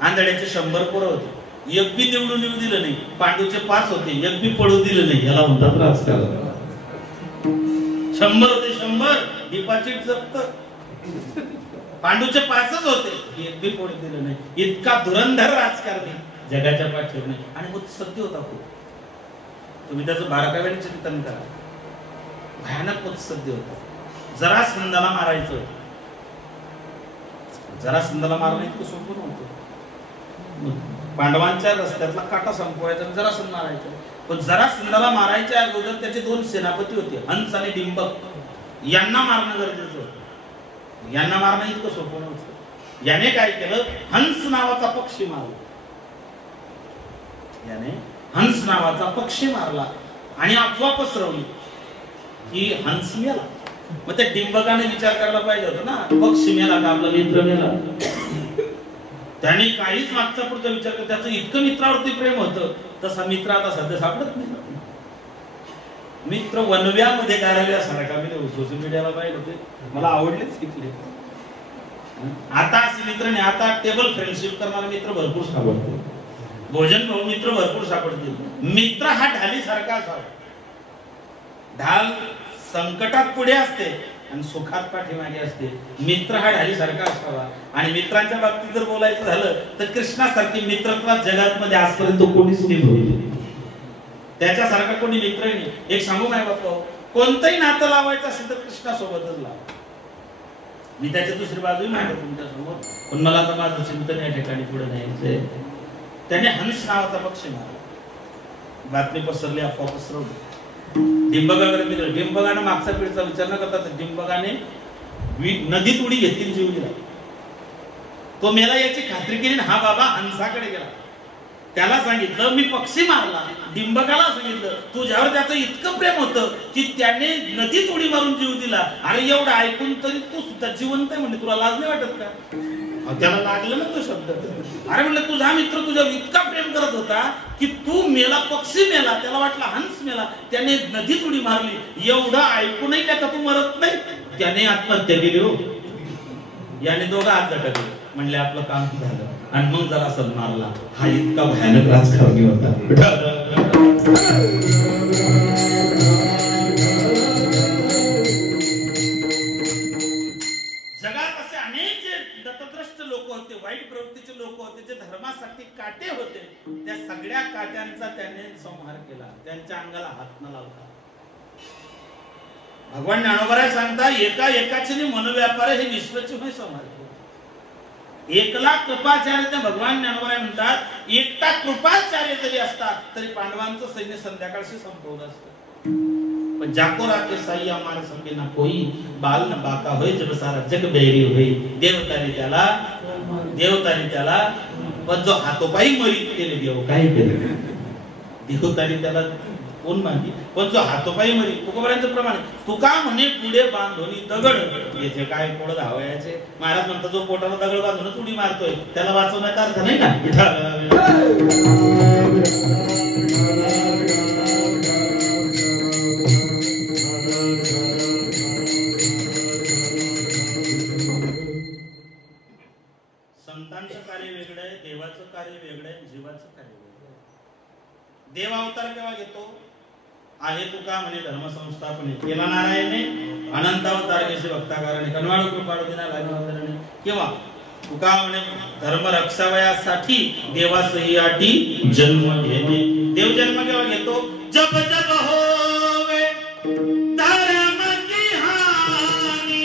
आंधळ्याचे 100 पोरं होते, एक बी निवडून येऊ दिलं नाही. पांडूचे 5 होते, एक बी पडू दिलं नाही. याला म्हणतात राजकारण. 100 होते 100 डिपॉझिट जप्त. पांडूचे 5च होते, एक बी पडू दिलं नाही. इतका धुरंधर राजकारणी जगाच्या पाठीवर नाही. आणि मुत्सद्दी होता खूप. तुम्ही त्याचं बारकाव्याने चिंतन करा. भयानक मुत्सद्दी होता. जरासंधाला मारायचं होतं. जरासंधाला मारणं इतकं सोपं नव्हतं. पांडवांच्या रस्त्यातला काटा संपवायचा, जरासंध मारायचा. पण जरासंधाला मारायच्या अगोदर त्याचे 2 सेनापती होते, हंस आणि डिंबक. यांना मारणं गरजेचं होतं. यांना मारणं इतकं सोपं नव्हतं. याने काय केलं? हंस नावाचा पक्षी मारला. याने हंस नावाचा पक्षी मारला आणि अफवा पसरवली की हंस मेला. मग त्या डिंबकाने विचार करायला पाहिजे होता ना, पक्षी मेला का आपला मित्र मेला? त्याने काहीच मागचा पुढचा विचार केला. त्याचं इतकं मित्रावरती प्रेम होतं, तसा मित्र आता सध्या सापडत नाही. मित्र वनव्यामध्ये गारव्यासारखा. मी सोशल मीडियाला पाहिलं होते, मला आवडलेच तिकडे. आता असे मित्र नाही. आता टेबल फ्रेंडशिप करणारे मित्र भरपूर सापडतील, भोजन भाऊ मित्र भरपूर सापडतील. मित्र हा ढालीसारखा असावा. ढाल संकटात पुढे असते आणि सुखात पाठीमागे असते. मित्र हा ढालीसारखा असावा. आणि मित्रांच्या बाबतीत जर बोलायचं झालं तर कृष्णासारखी मित्रत्वा जगात मध्ये आजपर्यंत कोणीच नाही होती. त्याच्यासारखा कोणी मित्र नाही. एक सांगू काय बाप्पा, कोणतंही नातं लावायचं असेल तर कृष्णासोबतच लावा. मी त्याची दुसरी बाजूही मांडतो तुमच्या समोर, पण मला आता माझं चिंतन या ठिकाणी पुढे न्यायचंय. त्याने हंस नावाचा पक्षी मारला. बातमी पसरली, अफवा पसरवली. डिंबकाकडे मित्र. डिंबकाने मागचा पिढीचा विचार न करता डिंबकाने नदीत उडी घेतली, जीव दिला. तो मेला याची खात्री केली. हा बाबा हंसाकडे गेला. त्याला सांगितलं मी पक्षी मारला, डिंबकाला सांगितलं तुझ्यावर त्याचं इतकं प्रेम होतं की त्याने नदीत उडी मारून जीव दिला. अरे एवढं ऐकून तरी तू सुद्धा जिवंत आहे म्हणजे तुला लाज नाही वाटत का? त्याला लागलं ना तो शब्द. अरे म्हणलं तुझा मित्र तुझ्यावर इतका प्रेम करत होता की तू मेला, पक्षी मेला, त्याला वाटला हंस मेला, त्याने नदीत उडी मारली, एवढं ऐकूनही त्याचा तू मरत नाही. त्याने आत्महत्या केली हो. याने दोघं हात झटकले, म्हणले आपलं काम झालं. आणि मग जरा असं मारला. हा इतका भयानक राजकारणी होता. जगात असे अनेक जे दत्तद्रष्ट लोक होते, वाईट प्रवृत्तीचे लोक होते, जे धर्मासाठी काटे होते, त्या सगळ्या काट्यांचा त्याने संहार केला, त्यांच्या अंगाला हात न लावता. भगवान ज्ञानोबा सांगता एका एकाचे मनोव्यापार हे विश्वाचे होय संहार. एकला कृपाचार्य ते भगवान ज्ञानोबा म्हणतात एकटा कृपाचार्य जरी असतात तरी पांडवांचं सैन्य संध्याकाळशी संपवलं असतं. पण जाको राके साई हमारे संगे ना कोई बाल न बाका होय जब सारा जग बेरी होय. देवताने त्याला पण जो हातोपाई मरीत केले देव काय केलं. देवताने त्याला कोण मागे पण जो हातोपाई मरी. तुकोबारांचं प्रमाण तुका म्हणे पुढे बांधोनी दगड. येथे काय पोळ धावायचे. महाराज म्हणतात जो पोटाला दगड बांधूनच उडी मारतोय त्याला वाचवण्याचा अर्थ नाही का. संतांचं कार्य वेगळं आहे, देवाचं कार्य वेगळं आहे, जीवाचं कार्य वेगळं आहे. देव अवतार केव्हा घेतो आहे तुका म्हणे धर्मसंस्थापने केला नारायणे अनंत अवतार घेसे भक्ताकारणे कनवाळू कृपाळू दिना लागणे. केव्हा तुका म्हणे धर्म रक्षावयासाठी देवासही आटी जन्म घेणे. देव जन्म केव्हा घेतो जब जब होवे धर्म की हानी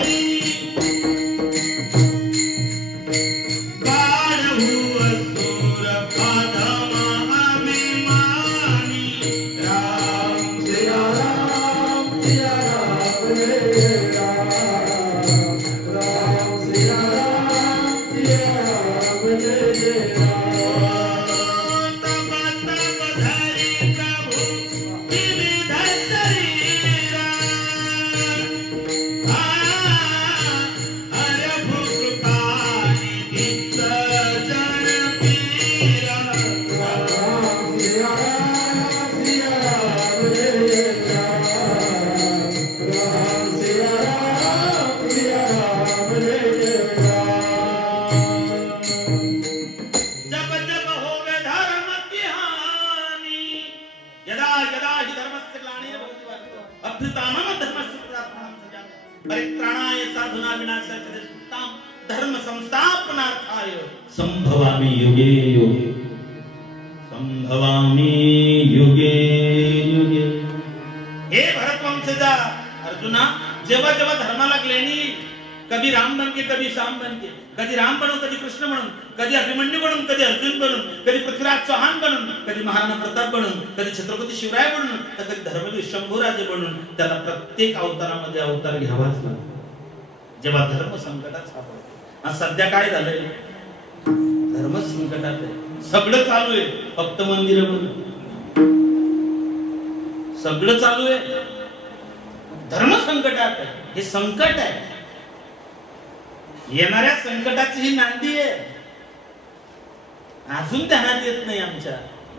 धर्म संस्थापनार्थाय संभवामि युगे युगे संभवामि युगे युगे. हे भरतवंशजा अर्जुना जेव्हा जेव्हा धर्माला ग्लेनी कभी राम बन के कभी श्याम बन के, कधी राम बनून कधी कृष्ण बनून, कधी अभिमन्यू बनून कधी अर्जुन बनून, कधी पृथ्वीराज चौहान बनून, कधी महाराणा प्रताप बनून, कधी छत्रपती शिवराय बनून, तर कधी धर्मवीर शंभूराजे बनून त्याला प्रत्येक अवतारामध्ये अवतार घ्यावाच लागतो जेव्हा धर्म संकटात सापडतो. आज सध्या काय झालंय धर्म संकटात आहे. सगळं चालू आहे फक्त मंदिर सगळं चालू आहे धर्म संकटात आहे. हे संकट आहे. येणाऱ्या संकटाची ही नांदी आहे. अजून ध्यानात येत नाही आमच्या.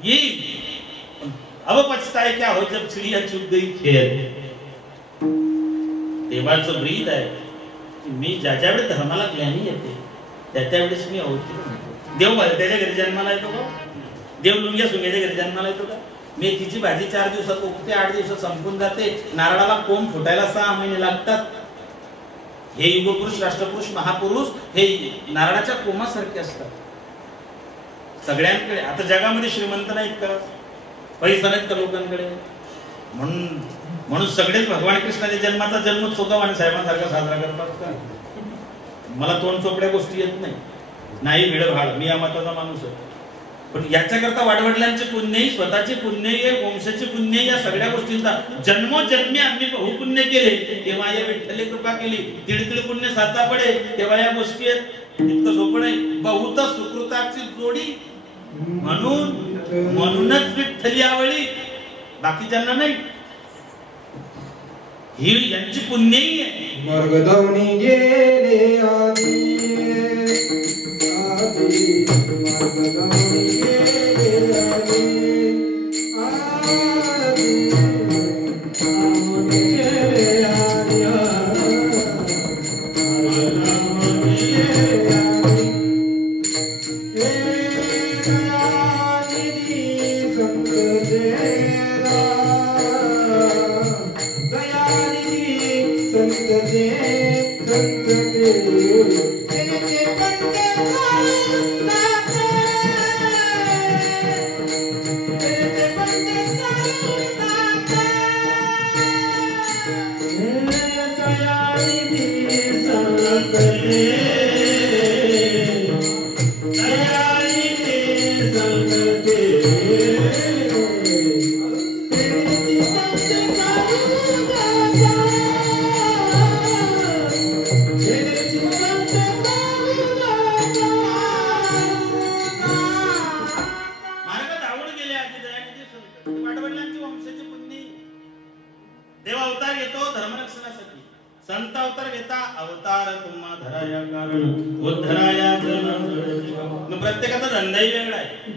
येईल अब पछताए क्या हो जब चिड़िया चुग गई खेत. देवाचं ब्रीद आहे मी ज्या ज्यावेळी धर्माला ज्ञानी येते त्या त्यावेळेस मी अवतीर्ण होतो. देव त्याच्या घरी जन्माला येतो का? देव लुंग्या सुंग्याच्या घरी जन्माला येतो का? मेथीची भाजी 4 दिवसात उगते 8 दिवसात संपून जाते. नारळाला कोंब फुटायला 6 महिने लागतात. हे युगपुरुष राष्ट्रपुरुष महापुरुष हे नारळाच्या कोमासारखे असतात सगळ्यांकडे. आता जगामध्ये श्रीमंत नाहीत का, पैसा नाहीत का लोकांकडे, म्हणून सगळेच भगवान कृष्णाच्या जन्माचा जन्म चोखावाणी साहेबांसारखा साजरा करतात का? मला तोंड चोपड्या गोष्टी येत नाही वेळभाड. मी या मताचा माणूस आहे. पण याच्याकरता वाडवडिलांचे पुण्यही स्वतःचे पुण्यही वंशाचे पुण्य या सगळ्या गोष्टींचा जन्मोजन्मी आम्ही बहुपुण्य केले तेव्हा या विठ्ठले कृपा केली. तिळतिळ पुण्य साचा पडे तेव्हा या गोष्टी आहेत. इतकं सोपं नाही. बहुत सुकृताची जोडी म्हणूनच विठ्ठली आवळी, बाकीच्यांना नाही. ही यांची पुण्यही आहे. मार्गदावनी गेले आधी मार्गदावनी गेले आधी संत अवतार घेता, अवतार तुम्हा धराया कारण उद्धराया जन. प्रत्येकाचा धंदाही वेगळा आहे.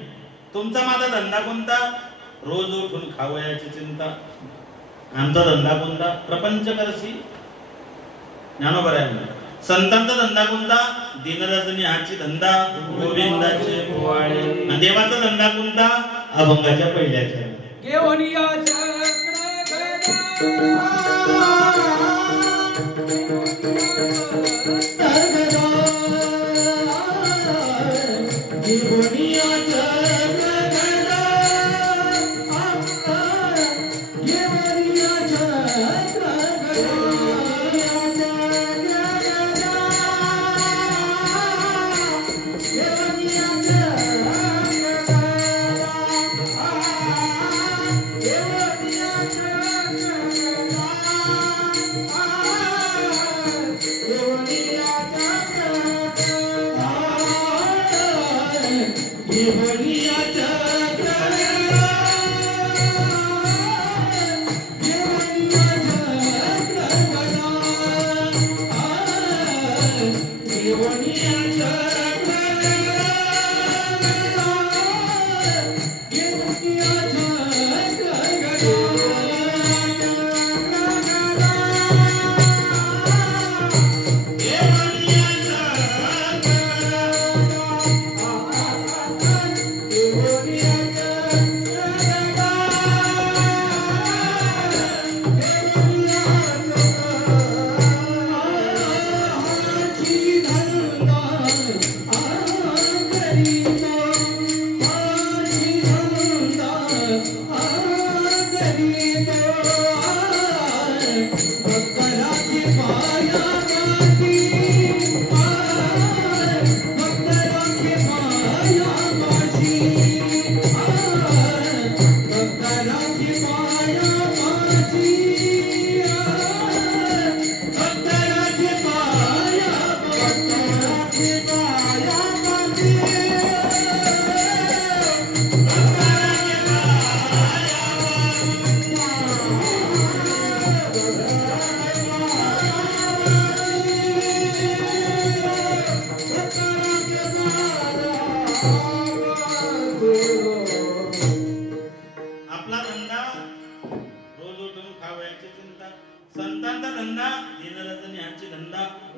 तुमचा माझा धंदा कोणता? रोज उठून खावयाची चिंता. आमचा धंदा कोणता? प्रपंच करसी ज्ञानोबर आहे. संतांचा धंदा कोणता? दिनरजनी हाची धंदा गोविंदाचे पोवाडे. आणि देवाचा धंदा कोणता? अभंगाच्या पहिल्याच्या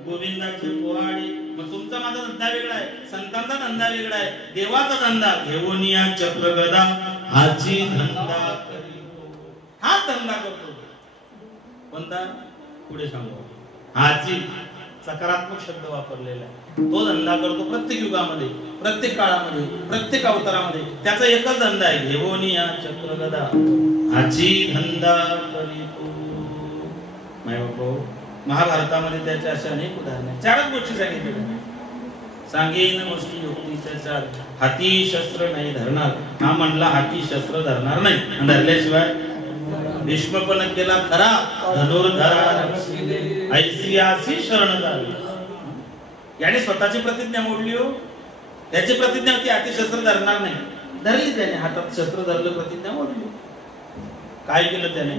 गोविंदाचे पोवाडे. मग तुमचा माझा धंदा वेगळा आहे, संतांचा धंदा वेगळा आहे. देवाचा धंदा घेऊन या चक्र गदा हाची धंदा करीतो. हा धंदा करतो. कोणता? पुढे सांगू. हाची सकारात्मक शब्द वापरलेला आहे. तो धंदा करतो प्रत्येक युगामध्ये, प्रत्येक काळामध्ये, प्रत्येक अवतारामध्ये. त्याचा एकच धंदा आहे, घेऊन या चक्र गदा हाची धंदा करीतो. माय बापू, महाभारतामध्ये त्याच्या अशा अनेक उदाहरणे. चारच गोष्टी सांगितल्या. सांगेन गोष्टी युक्तीच्या चार. हाती शस्त्र नाही धरणार. हा म्हणला हाती शस्त्र धरणार नाही, आणि धरल्याशिवाय भीष्म पण केला खरा धनुर्धरा ऐसी आसी शरण जावी. याने स्वतःची प्रतिज्ञा मोडली हो. त्याची प्रतिज्ञा होती अतिशस्त्र धरणार नाही. धरली त्याने, हातात शस्त्र धरलं, प्रतिज्ञा मोडली. काय केलं त्याने?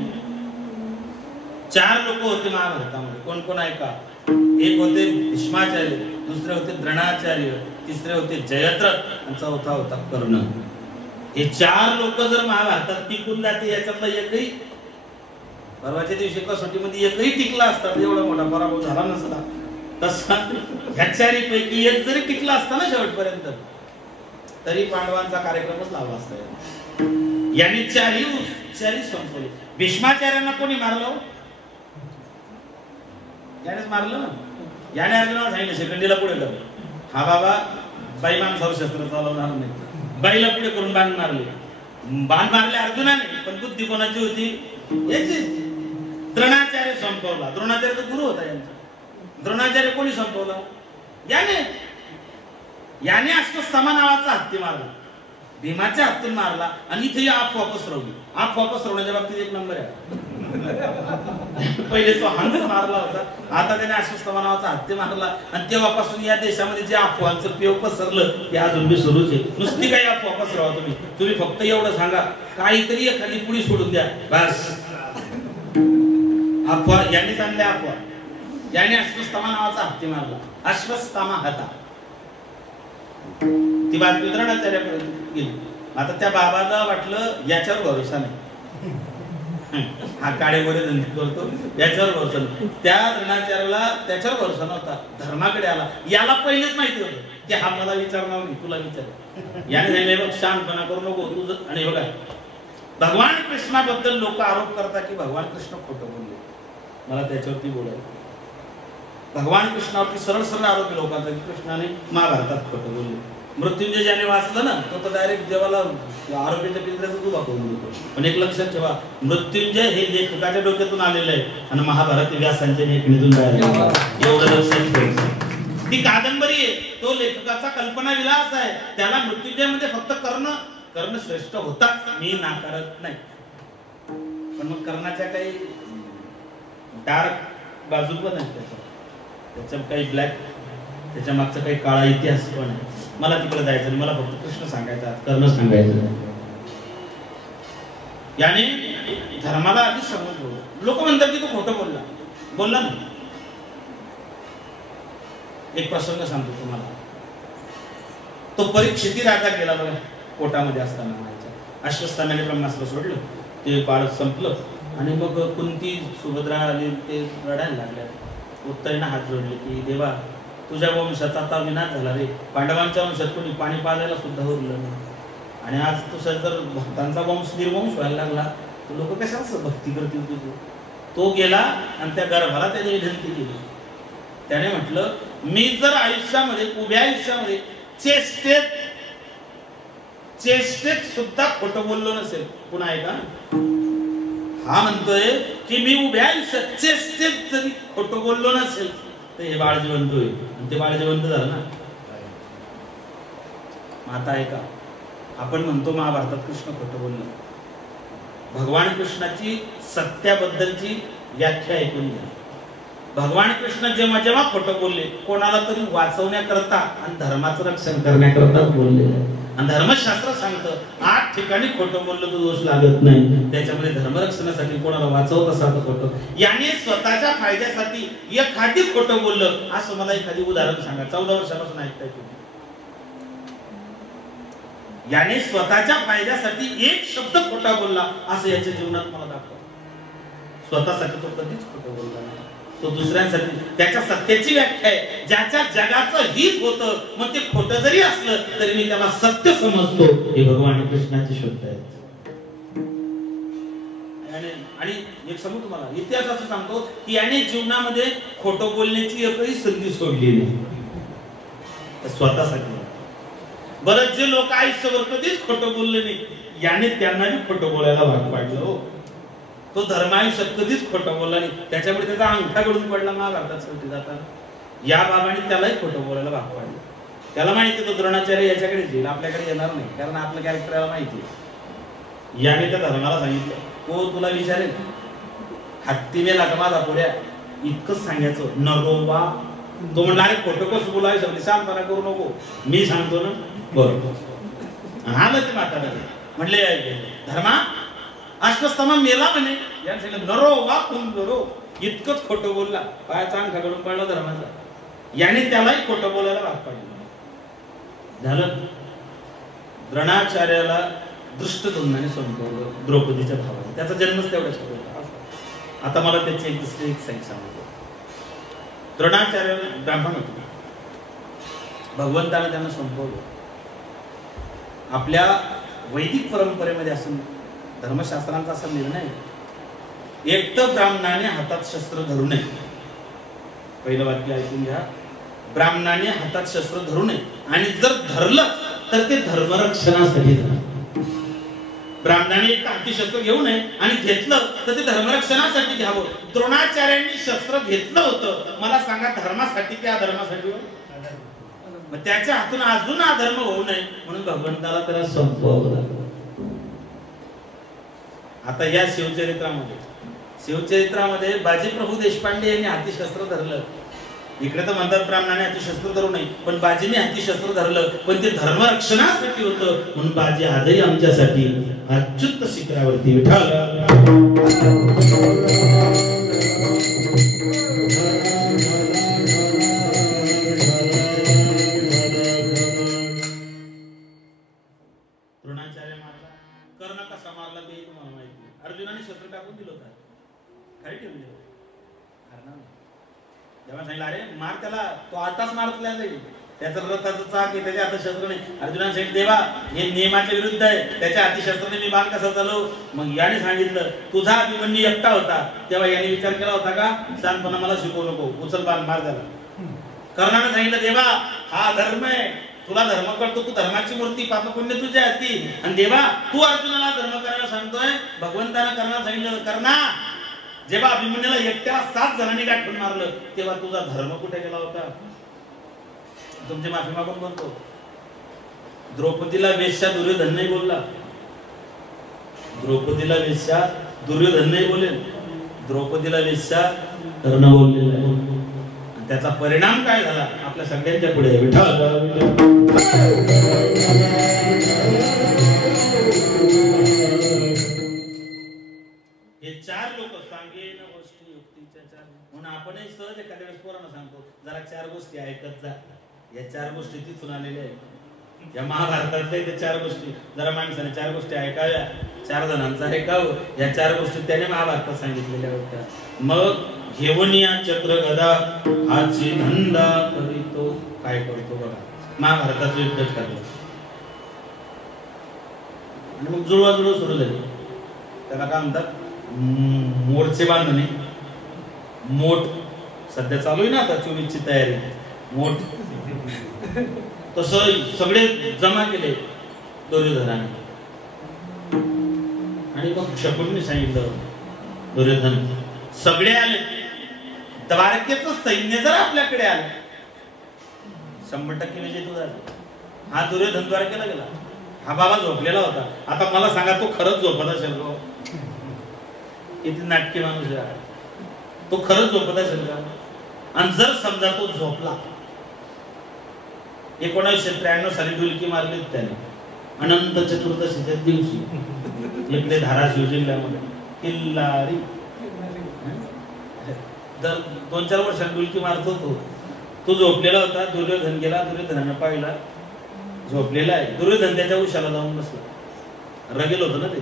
4 लोक होते महाभारतामध्ये. कोण कोण ऐका? एक होते भीष्माचार्य, दुसरे होते द्रोणाचार्य, तिसरे होते जयद्रथ आणि चौथा होता कर्ण. हे 4 लोक जर महाभारतात टिकून जाते, याच्यातला एकही परवाच्या दिवशी कसोटीमध्ये एकही टिकला असता एवढा मोठा पराभव झाला नसता. तसा ह्या 4 पैकी एक जरी टिकला असता ना शेवटपर्यंत, तरी पांडवांचा कार्यक्रमच लावला असता. यांनी 4ही संपवले. भीष्माचार्यांना कोणी मारलं? यानेच मारलं ना. याने अर्जुनाला सांगितलं शिखंडीला पुढे कर. हा बाबा बाई माणसावर शस्त्र चालवणार नाही. बाईला पुढे करून बाण मारले. बाण मारले अर्जुनाने, पण बुद्धी कोणाची होती? याची. द्रोणाचार्य संपवला. द्रोणाचार्य तर गुरु होता यांचा. द्रोणाचार्य कोणी संपवला? याने अश्वत्थामा नावाचा हत्ती मारला, भीमाच्या हत्तीने मारला. आणि इथे आप वापस राहू. आप वापस राहण्याच्या बाबतीत 1 नंबर आहे. पहिले तो हंस मारला होता, आता त्याने अश्वत्थामा नावाचा हत्ती मारला. आणि तेव्हापासून या देशामध्ये जे अफवांचं पेव पसरलं ते अजून बी सुरूच आहे. नुसती काही अफवा पसरवा तुम्ही फक्त एवढं सांगा, काहीतरी एखादी पुढी सोडून द्या बस. अफवा यांनी चांगल्या अफवा. याने अश्वत्थामा नावाचा हत्ती मारला. अश्वत्थामा हता. ती बातमी द्रोणाचार्यापर्यंत गेली. आता त्या बाबाला वाटलं याच्यावर भरोसा नाही, हा काळे गोरे धंदे करतो, याच्यावर भरोसा नाही. त्या द्रोणाचार्याला त्याच्यावर भरोसा नव्हता, धर्माकडे आला. याला पहिलेच माहिती होतं की हा मला विचारणार नाही, तुला विचार. याने सांगितलं शांतपणा करू नको तुझं. आणि बघा, भगवान कृष्णाबद्दल लोक आरोप करतात की भगवान कृष्ण खोटं बोलले. मला त्याच्यावरती बोलायचं. भगवान कृष्णावरती सरळ सरळ आरोप लोकांचा की कृष्णाने महाभारतात खोटं बोलले. मृत्युंजय ज्याने वाचलं ना तो तर डायरेक्ट देवाला आरोपीच्या पिंजऱ्यात उभा करून देतो. पण एक लक्षात ठेवा, मृत्युंजय हे लेखकाच्या डोक्यातून आलेलं आहे आणि महाभारत व्यासांच्या लेखणीतून बाहेर. एवढं लक्षात ठेवायचं. ती कादंबरी आहे, तो लेखकाचा कल्पना विलास आहे. त्याला मृत्युंजयमध्ये फक्त कर्ण श्रेष्ठ होता, मी नाकारत नाही. पण मग कर्णाच्या काही डार्क बाजू पण आहे, त्याच्यात काही ब्लॅक, त्याच्या मागचा काही काळा इतिहास पण आहे. मला तिकडे जायचं नाही, मला फक्त कृष्ण सांगायचा, कर्ण सांगायचं. याने धर्माला आधीच समजलं. लोक म्हणतात की तो खोटं बोलला ना. एक प्रसंग सांगतो तुम्हाला. तो परीक्षिती राजा गेला बघा, कोटामध्ये असताना म्हणायचा. अश्वत्थाम्याने ब्रह्मास्त्र सोडलं, ते बाळ संपलं. आणि मग कुंती सुभद्रा आली, ते रडायला लागल्या. उत्तरेनं हात जोडले की देवा, तुझ्या वंशाचा आता विनाश झाला रे. पांडवांच्या वंशात कोणी पाणी पाजायला सुद्धा उरलं नाही. आणि आज तुझा जर भक्तांचा वंश निर्वंश व्हायला लागला, तर लोक कशाच भक्ती करतील तुझी. तो गेला आणि त्या गर्भाला त्याने विनंती केली. त्याने म्हटलं, मी जर आयुष्यामध्ये उभ्या आयुष्यामध्ये चेष्टेत सुद्धा खोटं बोललो नसेल. पुन्हा ऐका, हा म्हणतोय की मी उभ्या आयुष्यात चेष्टेत जरी खोटं बोललो नसेल तर हे बाळ जिवंत होईल. आणि ते बाळ जिवंत झालं ना. आता ऐका, आपण म्हणतो महाभारतात कृष्ण खोटं बोललं. भगवान कृष्णाची सत्याबद्दलची व्याख्या ऐकून घ्या. भगवान कृष्ण जेव्हा जेव्हा खोटं बोलले, कोणाला तरी वाचवण्याकरता आणि धर्माचं रक्षण करण्याकरता बोलले. आणि धर्मशास्त्र सांगतं 8 ठिकाणी खोटं बोललं तर दोष लागत नाही. त्याच्यामध्ये धर्मरक्षणासाठी कोणाला वाचवत असावं खोटं. याने स्वतःच्या फायद्यासाठी एखादी खोटं बोललं, असं मला एखादी उदाहरण सांगा. 14 वर्षापासून ऐकताय तुम्ही. याने स्वतःच्या फायद्यासाठी एक शब्द खोटा बोलला असं याच्या जीवनात मला दाखवा. स्वतःसाठी तो कधीच खोटं बोलला नाही. तो दुसऱ्यांसाठी, त्याच्या सत्याची व्याख्या आहे. ज्याच्या जगाचं हित होतं, मग ते खोटं जरी असलं तरी मी त्याला सत्य समजतो. हे भगवान कृष्णाचे शब्द आहेत. आणि एक सांगू तुम्हाला, इतिहास असं सांगतो की याने जीवनामध्ये खोटं बोलण्याची एकही संधी सोडली नाही स्वतःसाठी. बरं, जे लोक आयुष्यभर कधीच खोटं बोलले नाही, याने त्यांनाही खोटं बोलायला भाग पाडलं. हो, तो धर्मायुष्यात कधीच खोटं बोलला नाही. त्याच्यामुळे त्याचा अंगठा गळून पडला महाभारतात शेवटी जाताना. या बाबाने त्यालाही खोटं बोलायला भाग पाडलं. त्याला माहिती तो द्रोणाचार्य याच्याकडे येईल, आपल्याकडे येणार नाही, कारण आपलं कॅरेक्टर याला माहिती आहे. याने त्या धर्माला सांगितलं, तो तुला विचारेल हत्ती मेला का माझा पुढ्या, इतकंच सांगायचं. नरोबा तो म्हणला अरे खोटं कसं बोलाय सगळी सांगताना करू नको, मी सांगतो ना बरोबर. आलं ते म्हातारा म्हणले धर्मा अश्वस्थमा मेला म्हणे, नरो वा तुम नरो, इतकंच खोटं बोलला. पायाचा अंग खगडून पडला धर्माचा, याने त्यालाही खोटं बोलायला भाग पाडलं. झालं. द्रोणाचार्याला दृष्टद्युम्नाने संपवलं द्रौपदीच्या भावाने. त्याचा जन्मच तेवढ्याच होता. आता मला त्याची एक दुसरी एक साईड सांगतो. द्रोणाचार्य ब्राह्मण होते, भगवंताने त्यांना संपवलं. आपल्या वैदिक परंपरेमध्ये असं धर्मशास्त्रांचा असा निर्णय, एक तर ब्राह्मणाने हातात शस्त्र धरू नये. पहिलं वाक्य ऐकून घ्या, ब्राह्मणाने हातात शस्त्र धरू नये, आणि जर धरलं तर ते धर्मरक्षणासाठी धरा. ब्राह्मणाने एक हाती शस्त्र घेऊ नये आणि घेतलं तर ते धर्मरक्षणासाठी घ्यावं. द्रोणाचार्यांनी शस्त्र घेतलं होतं, मला सांगा धर्मासाठी की अधर्मासाठी? मग त्याच्या हातून अजून अधर्म होऊ नये म्हणून भगवंताला त्याला संपवलं. आता या शिवचरित्रामध्ये बाजीप्रभू देशपांडे यांनी हाती शस्त्र धरलं. इकडे तर म्हणतात ब्राह्मणाने हाती शस्त्र धरू नये, पण बाजीने हाती शस्त्र धरलं, पण ते धर्मरक्षणासाठी होतं म्हणून बाजी आजही आमच्यासाठी अच्युत शिखरावरती विठाल. द्रोणाचार्य मारला, कर्ण कसा मारला ते तुम्हाला माहिती. अर्जुनाने शस्त्र टाकून दिलं होतं, खाली ठेवून दिलं. जेव्हा सांगितलं अरे मार त्याला, तो आताच मारतला जाईल, त्याचं रथाचं चाक आहे, त्याच्या हातात शस्त्र नाही. अर्जुनाने सांगितलं देवा हे नियमाच्या विरुद्ध आहे, त्याच्या हाती शस्त्राने मी बाण कसा चालवू? मग याने सांगितलं तुझा अभिमन्यू एकटा होता तेव्हा याने विचार केला होता का सांगपणा मला शिकवू नको, उचल बाण मार त्याला. कर्णाने सांगितलं देवा हा धर्म आहे, तुला धर्म करतो, तू धर्माची मूर्ती, पाप पुण्य तुझ्या हाती, आणि देवा तू अर्जुनाला धर्म करायला सांगतोय. भगवंतानं कर्णाला सांगितलं कर्णा जेव्हा अभिमन्यूला एकट्याला 7 जणांनी गाठून मारलं तेव्हा तुझा धर्म कुठे गेला होता? तुमची माफी मागून बोलतो. द्रौपदीला वेश्या दुर्योधन नाही बोलला, द्रौपदीला वेश्या दुर्योधन नाही बोलेल, द्रौपदीला वेश्या कर्ण बोललेला आहे. त्याचा परिणाम काय झाला आपल्या सगळ्यांच्या पुढे हे 4 लोक सांगेन गोष्टी युक्तीच्या 4. म्हणून आपणही सहज एखाद्या वेळेस पोरांना सांगतो जरा 4 गोष्टी ऐकत जा. या 4 गोष्टी तिथून आलेल्या आहेत. या महाभारतातल्या त्या 4 गोष्टी जरा माणसाने 4 गोष्टी ऐकाव्या, 4 जणांचं ऐकावं. या 4 गोष्टी त्याने महाभारतात सांगितलेल्या होत्या. मग घेऊन या चक्र गदा हाची धंदा करीतो, काय करतो बघा, महाभारताचं युद्ध ठरलं आणि मग जुळवाजुळव सुरू झाली. त्याला काय म्हणतात मोर्चे बांधणे. मोठ सध्या चालू आहे ना आता 24ची तयारी, मोठ तसं सगळे जमा केले दुर्योधनाने. आणि मग शकुनीने सांगितलं दुर्योधन सगळे आले, द्वारकेचं सैन्य जर आपल्याकडे आलं 100% विजय तुझा. हा दुर्योधन द्वारकेला गेला, हा बाबा झोपलेला होता. आता मला सांगा तो खरंच झोपत असेल का? किती नाटकी माणूस आहे, तो खरंच झोपत असेल का? आणि जर समजा तो झोपला, 1993 साली डुलकी मारली त्याने अनंत चतुर्दशीच्या दिवशी इकडे धाराशिव जिल्ह्यामध्ये किल्लारी. जर 2-4 वर्षांनी डुलकी मारतो तो झोपलेला होता. दुर्योधन गेला, दुर्योधनानं पाहिला झोपलेला आहे. दुर्योधन त्याच्या उशाला जाऊन बसला. रगेल होतं ना ते.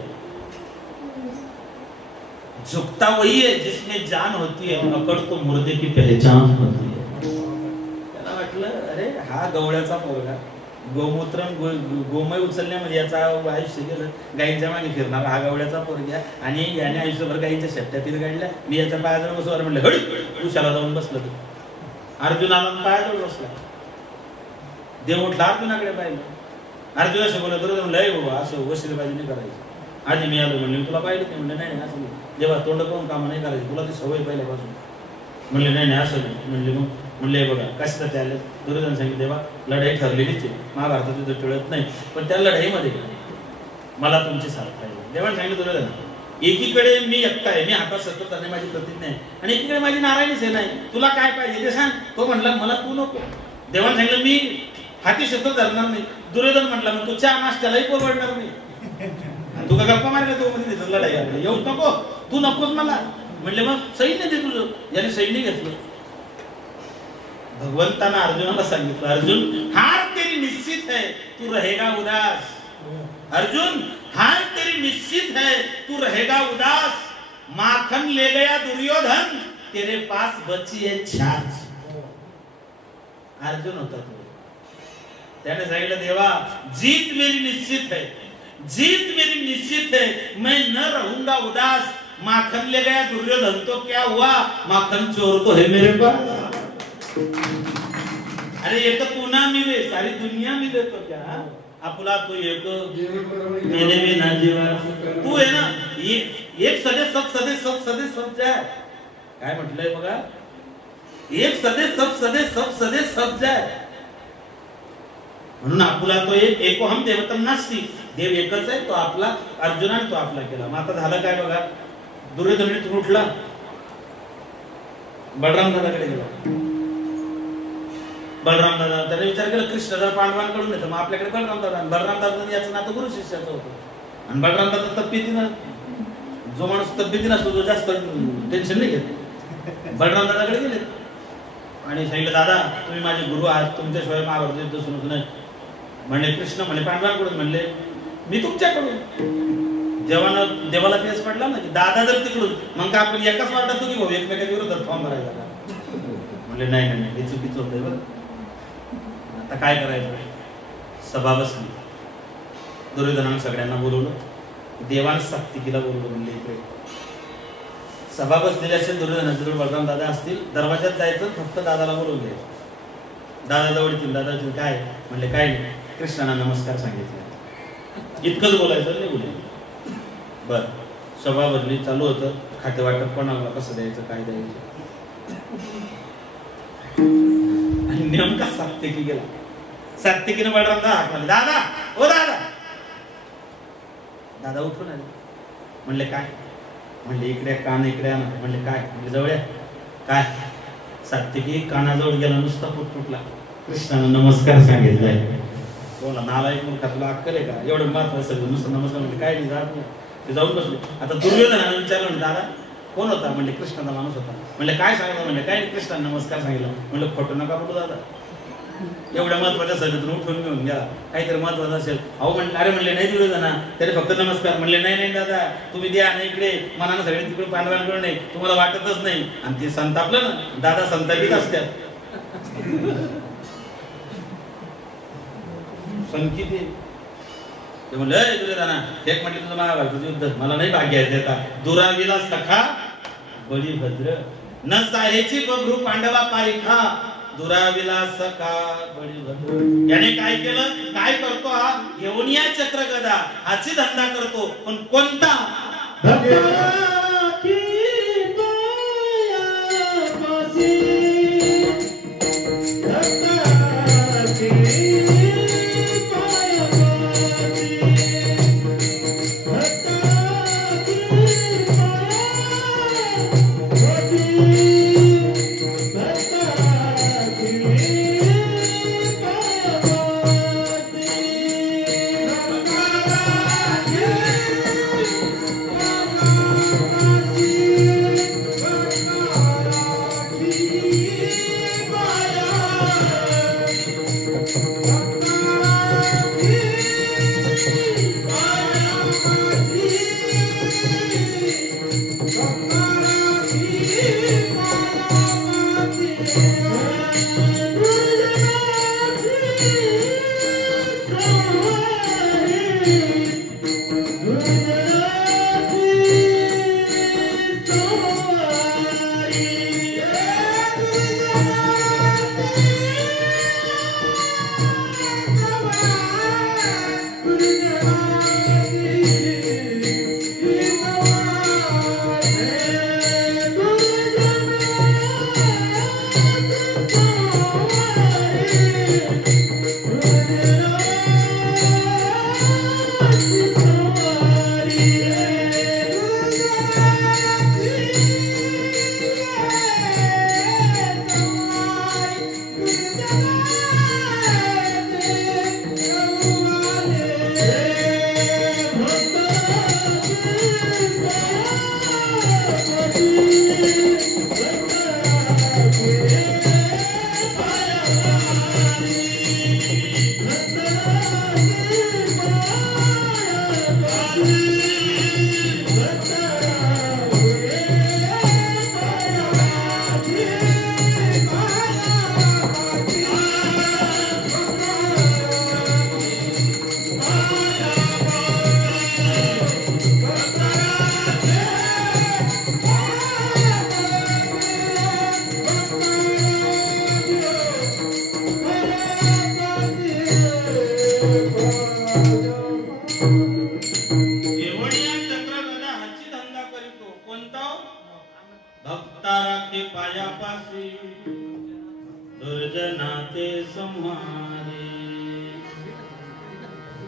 झुकता वही है जिसमें जान होती है, अकड़ तो मुर्दे की पहचान होती है. त्याला वाटलं अरे हा गवळ्याचा पोरगा, गोमूत्र गोमय उचलण्यामध्ये याचा आयुष्य गेलं, गाईंच्या मागे फिरणार हा गवळ्याचा पोरगा, आणि याने आयुष्यभर गाईच्या शेपट्या तिरगाडल्या, मी याच्या पायाजवळ बसवर म्हणलं हळू उशाला जाऊन बसलं. अर्जुनाला पायाजवळ बसला. देव उठला, अर्जुनाकडे पाहिलं. अर्जुनाशी बोलत बरोबर लय बाबा असं वशिलेबाजी नाही करायचं. आधी मी आलो म्हणले तुला पाहिलं ते म्हणलं नाही असं नाही, जेव्हा तोंड करून कामं नाही करायची, तुला ती सवय पहिल्यापासून. म्हणले नाही असं नाही. म्हणले मग म्हणले बघा कशाला ते आले. दुर्योधन सांगितलं देवा लढाई ठरलेलीच आहे, महाभारतात युद्ध टळत नाही, पण त्या लढाईमध्ये मला तुमची साथ पाहिजे. देवाने सांगितलं दुर्योधन एकीकडे मी एकटा आहे, मी हातात शस्त्र करणे माझी प्रतिज्ञा आहे, आणि एकीकडे माझी नारायणी सेना आहे. तुला काय पाहिजे ते सांग. तो म्हणला मला तू नको. देवाने सांगितलं मी हाती शस्त्र धरणार नाही. दुर्योधन म्हटला मग तू चहा नाश्त्यालाही परवडणार नाही. तू का गप्पा मारला तो मध्ये लढाई आली. येऊच नको, तू नकोच मला. म्हणले मग सैन्य दे तुझं. याने सैन्य घेतलं. भगवंतानं अर्जुनाला सांगितलं अर्जुन हार तेरी निश्चित है तू रहेगा उदास. अर्जुन हार तेरी निश्चित है तू रहेगा उदास. माखन ले गया दुर्योधन तेरे पास बची है छाछ. अर्जुन होता तो. त्याने सांगितलं देवा जीत मेरी निश्चित है, जीत मेरी निश्चित है, मैं न रहूंगा उदास. माखन ले गया दुर्योधन तो क्या हुआ, माखन चोर तो है मेरे पास. अरे ये तो तू ना मिले सारी दुनिया मिले तो क्या आपला तो एक मेरे में ना जीवा. तू आहे ना एक सदे सब सदे सब सदे सब जाय. काय म्हटलंय बघा, एक सदे सब सदे सब सदे सब जाय. म्हणून आपला तो एक एकोहम देवतम नास्ती. देव एकच आहे, तो आपला अर्जुनाने तो आपला केला. मग आता झालं काय बघा, दुर्योधन उठला, बलराम दादाकडे गेला. बलराम दादा त्याने विचार केला कृष्ण जर पांडवांकडून येतो मग आपल्याकडे बलराम दादा. बलराम दादा याचं नातं गुरु शिष्याचं होतं. आणि बलराम दादा तब्येतीनं, जो माणूस तब्येतीनं असतो तो जास्त टेन्शन नाही घेत. बलराम दादाकडे गेले आणि सांगितलं दादा तुम्ही माझे गुरु आहात, तुमच्याशिवाय महाभारत युद्ध सुरू नाही. म्हणले कृष्ण म्हणले पांडवांकडून. म्हणले मी तुमच्याकडून. जेव्हा देवाला तेच पडला ना की दादा जर तिकडून मग का आपण एकाच वाटत की भाऊ एकमेकाच्या विरोधात फॉर्म भरायला. म्हणले नाही नाही हे चुकीचं होतंय बरं. आता काय करायचं. सभा बसली. दुर्योधनाने सगळ्यांना बोलवलं. देवाने सात्विकीला बोलवलं. म्हणले इकडे सभा बसलेली असेल दुर्योधनाचे बलराम दादा असतील, दरवाजात जायचं फक्त दादाला बोलवून द्यायचं. दादा जवळ येतील. दादा काय म्हणले काय नाही, कृष्णाला नमस्कार सांगितलं. इतकंच बोलायचं नाही बोलायचं. बर सभा भरली, चालू होतं खाते वाटप कोणाला कसं द्यायचं काय द्यायचं. आणि नेमका सात्विकी गेला. सात्विकीने बलराम दादा हाक मारले, दादा ओ दादा. दादा उठून आले. म्हणले काय. म्हणले इकडे कान इकडे आणा. म्हणले काय. म्हणले जवळ काय. सात्विकी कानाजवळ गेला, नुसता फुटफुटला. कृष्णानं नमस्कार सांगितलाय. बोला नालायक मूर्खा तुला अक्कल आहे का, एवढं महत्वाचं नुसतं नमस्कार. म्हणजे काय नाही जात नाही. ते जाऊन बसले. आता दुर्योधनाने विचारलं दादा कोण होता. म्हणजे कृष्णाचा माणूस होता. म्हणजे काय सांगितलं. म्हणजे काय कृष्णाने नमस्कार सांगितलं. म्हणजे खोटं नका बोलू दादा, एवढ्या महत्वाच्या सभेतून उठून घेऊन गेला. काहीतरी महत्वाचं असेल. अहो म्हणले अरे म्हणले नाही दुर्योधना त्याने फक्त नमस्कार. म्हणले नाही नाही दादा तुम्ही द्या ना इकडे, मनानं सगळे तिकडे पांडवांकडे नाही, तुम्हाला वाटतच नाही. आणि ते संतापलं ना, दादा संतापित असतात. संकित ते म्हणलं दुर्योधना एक म्हटलं तुझं महाभारताचं युद्ध मला नाही भाग्य आहे देता. दुरावीला सखा बळीभद्र न साहेची बघू पांडवा पारिखा. दुरावीला सखा बळीभद्र. याने काय केलं, काय करतो हा घेऊन या चक्र गदा, हाची धंदा करतो. पण कोणता.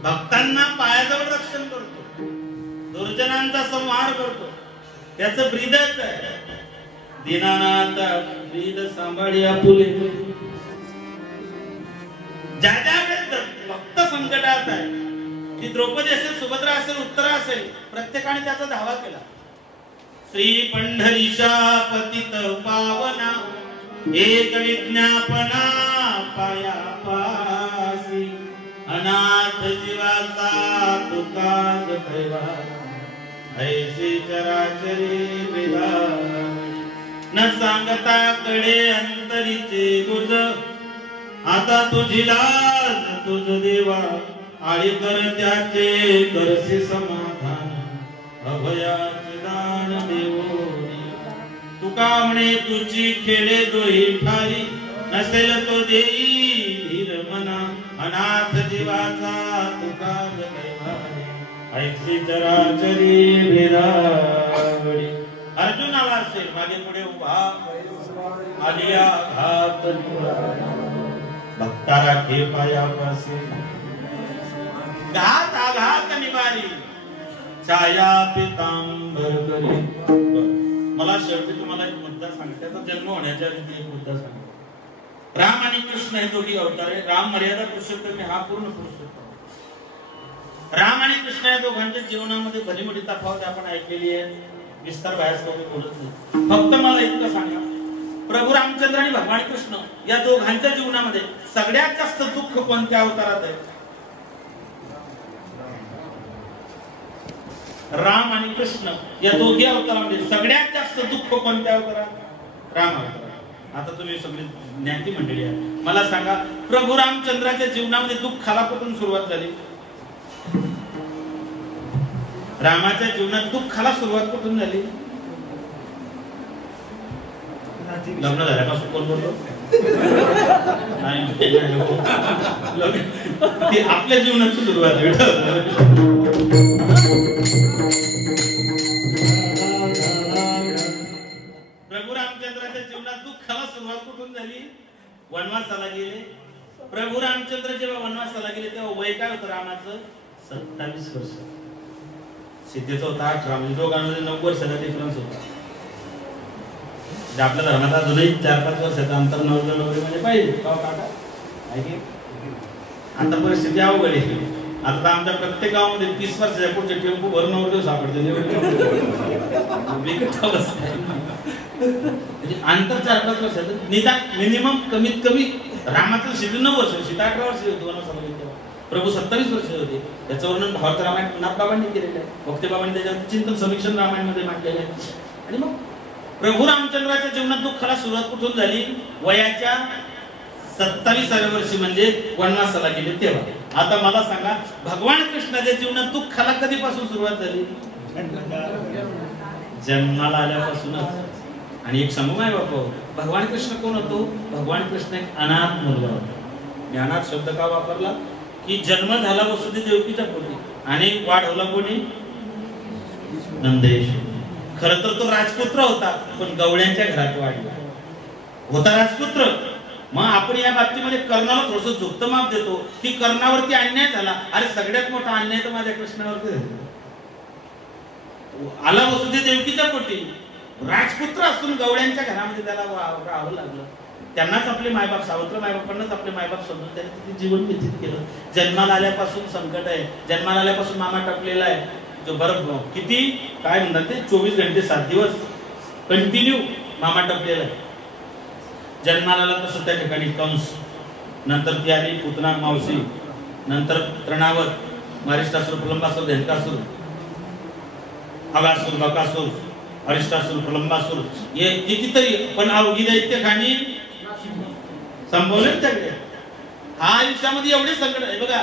भक्तांना पायाजवळ रक्षण करतो, दुर्जनांचा संहार करतो, त्याचं ब्रीदच आहे. दीनानाथ ब्रीद सांभाळी आपुले. ज्या ज्या वेळेस भक्त संकटात आहे, ती द्रौपदी असेल, सुभद्रा असेल, उत्तरा असेल, प्रत्येकाने त्याचा धावा केला. श्री पंढरीशा पतित पावना एक विज्ञापना पाया पासी. अनाथ जीवाचा तुका दैवा ऐसी चराचरी वेदा. न सांगता कडे अंतरीचे गुज. आता तुझी लाज तुझ देवा. आळी कर त्याचे करसे समाधान. अभयाचे दान देवोनी. तुका म्हणे तुझी खेळे दोही ठाई. नसेल तो देई धीर मना. अनाथ जीवाचा तुका दैवानी ऐसी चराचरी वेदावडी. अर्जुन आला असेल मागे पुढे उभा. आलिया घात भक्ता राखे पायापासे. घात आघात निवारी छाया पितांबर करी. मला शेवटी तुम्हाला एक मुद्दा सांगते. त्याचा जन्म होण्याच्या आधी एक मुद्दा सांगतो. राम आणि कृष्ण हे दोघी अवतार आहे. राम मर्यादा पुरुषोत्तम, हा पूर्ण पुरुषोत्तम. राम आणि कृष्ण या दोघांच्या जीवनामध्ये भली मोठी तफावत आपण ऐकलेली आहे. विस्तार बाहेर बोलत नाही. फक्त मला इतकं सांगा, प्रभू रामचंद्र आणि भगवान कृष्ण या दोघांच्या जीवनामध्ये सगळ्यात जास्त दुःख कोणत्या अवतारात आहे? राम आणि कृष्ण या दोघी अवतारामध्ये सगळ्यात जास्त दुःख कोणत्या अवतारात? राम अवतारात. आता तुम्ही सगळी ज्ञाती मंडळी आहे, मला सांगा, प्रभू रामचंद्राच्या जीवनामध्ये दुःखाला कुठून सुरुवात झाली? रामाच्या जीवनात दुःखाला सुरुवात कुठून झाली? लग्न झाल्यापासून कोण बोलतो? ती आपल्या जीवनाची सुरुवात आहे. प्रभू रामचंद्राच्या जीवनात दुःखाला सुरुवात कुठून झाली? वनवासाला गेले. प्रभू रामचंद्र जेव्हा वनवासाला गेले तेव्हा वय काय होतं रामाचं? 27 वर्ष. सीतेचं होता 18. म्हणजे दोघांमध्ये 9 वर्षाचा डिफरन्स होता. आपल्या धर्मात अजूनही 4-5 वर्षाचं अंतर नवरदेव वगैरे म्हणजे पाहिजे. आता परिस्थिती अवघड आहे. आता आमच्या प्रत्येक गावामध्ये 30 वर्षाच्या पुढचे टेम्पो भरून नवरदेव सापडते. अंतर 4-5 वर्षाचं निदान मिनिमम कमीत कमी. रामाचं सीते 9 वर्ष, सीता 18 वर्ष होती वनवासाला गेली तेव्हा. प्रभू 27 वर्ष होते. त्याचं वर्णन भावार्थ रामायण नाथबाबांनी केलेलं आहे. भक्तिबाबांनी त्याच्यावर चिंतन समीक्षण रामायणमध्ये मांडलेलं आहे. आणि मग प्रभू रामचंद्राच्या जीवनात दुःखाला सुरुवात कुठून झाली? वयाच्या 27व्या वर्षी, म्हणजे वनवासाला गेले तेव्हा. आता मला सांगा, भगवान कृष्णाच्या जीवनात दुःखाला कधीपासून सुरुवात झाली? जन्माला आल्यापासूनच. आणि एक सांगू माय बापू, भगवान कृष्ण कोण होतो? भगवान कृष्ण एक अनाथ मुलगा होता. मी अनाथ शब्द का वापरला? की जन्म झाला वसुदेव देवकीच्या पोटी आणि वाढवला कोणी? नंदेश. खरं तर तो राजपुत्र होता, पण गवळ्यांच्या घरात वाढला होता राजपुत्र. मग आपण या बाबतीमध्ये कर्णाला थोडस झुकतं माप देतो की कर्णावरती अन्याय झाला. अरे सगळ्यात मोठा अन्याय तर माझ्या कृष्णावरती झाला. आला वसुदेव देवकीच्या पोटी, राजपुत्र असून गवळ्यांच्या घरामध्ये त्याला राहावं लागलं. त्यांनाच आपले मायबाप, सावत्र मायबापांनाच आपले मायबाप समजून त्याने तिथे जीवन व्यतीत केलं. जन्माला आल्यापासून संकट आहे. जन्माला आल्यापासून मामा टाकलेला आहे. जो बरं किती काय म्हणतात ते 24 घंटे 7 दिवस कंटिन्यू मामा टपलेला आहे. जन्माला आला तसं त्या ठिकाणी कंस, नंतर ती आली पुतना मावशी, नंतर तृणावर, मारिष्टासूर, प्रलंबासूर, धेनुकासूर, अगासूर, बकासूर, अरिष्टासूर, प्रलंबासूर, हे कितीतरी. पण अवघी दैत्यखानी संपवले त्याकडे. हा आयुष्यामध्ये एवढे संकट आहे बघा.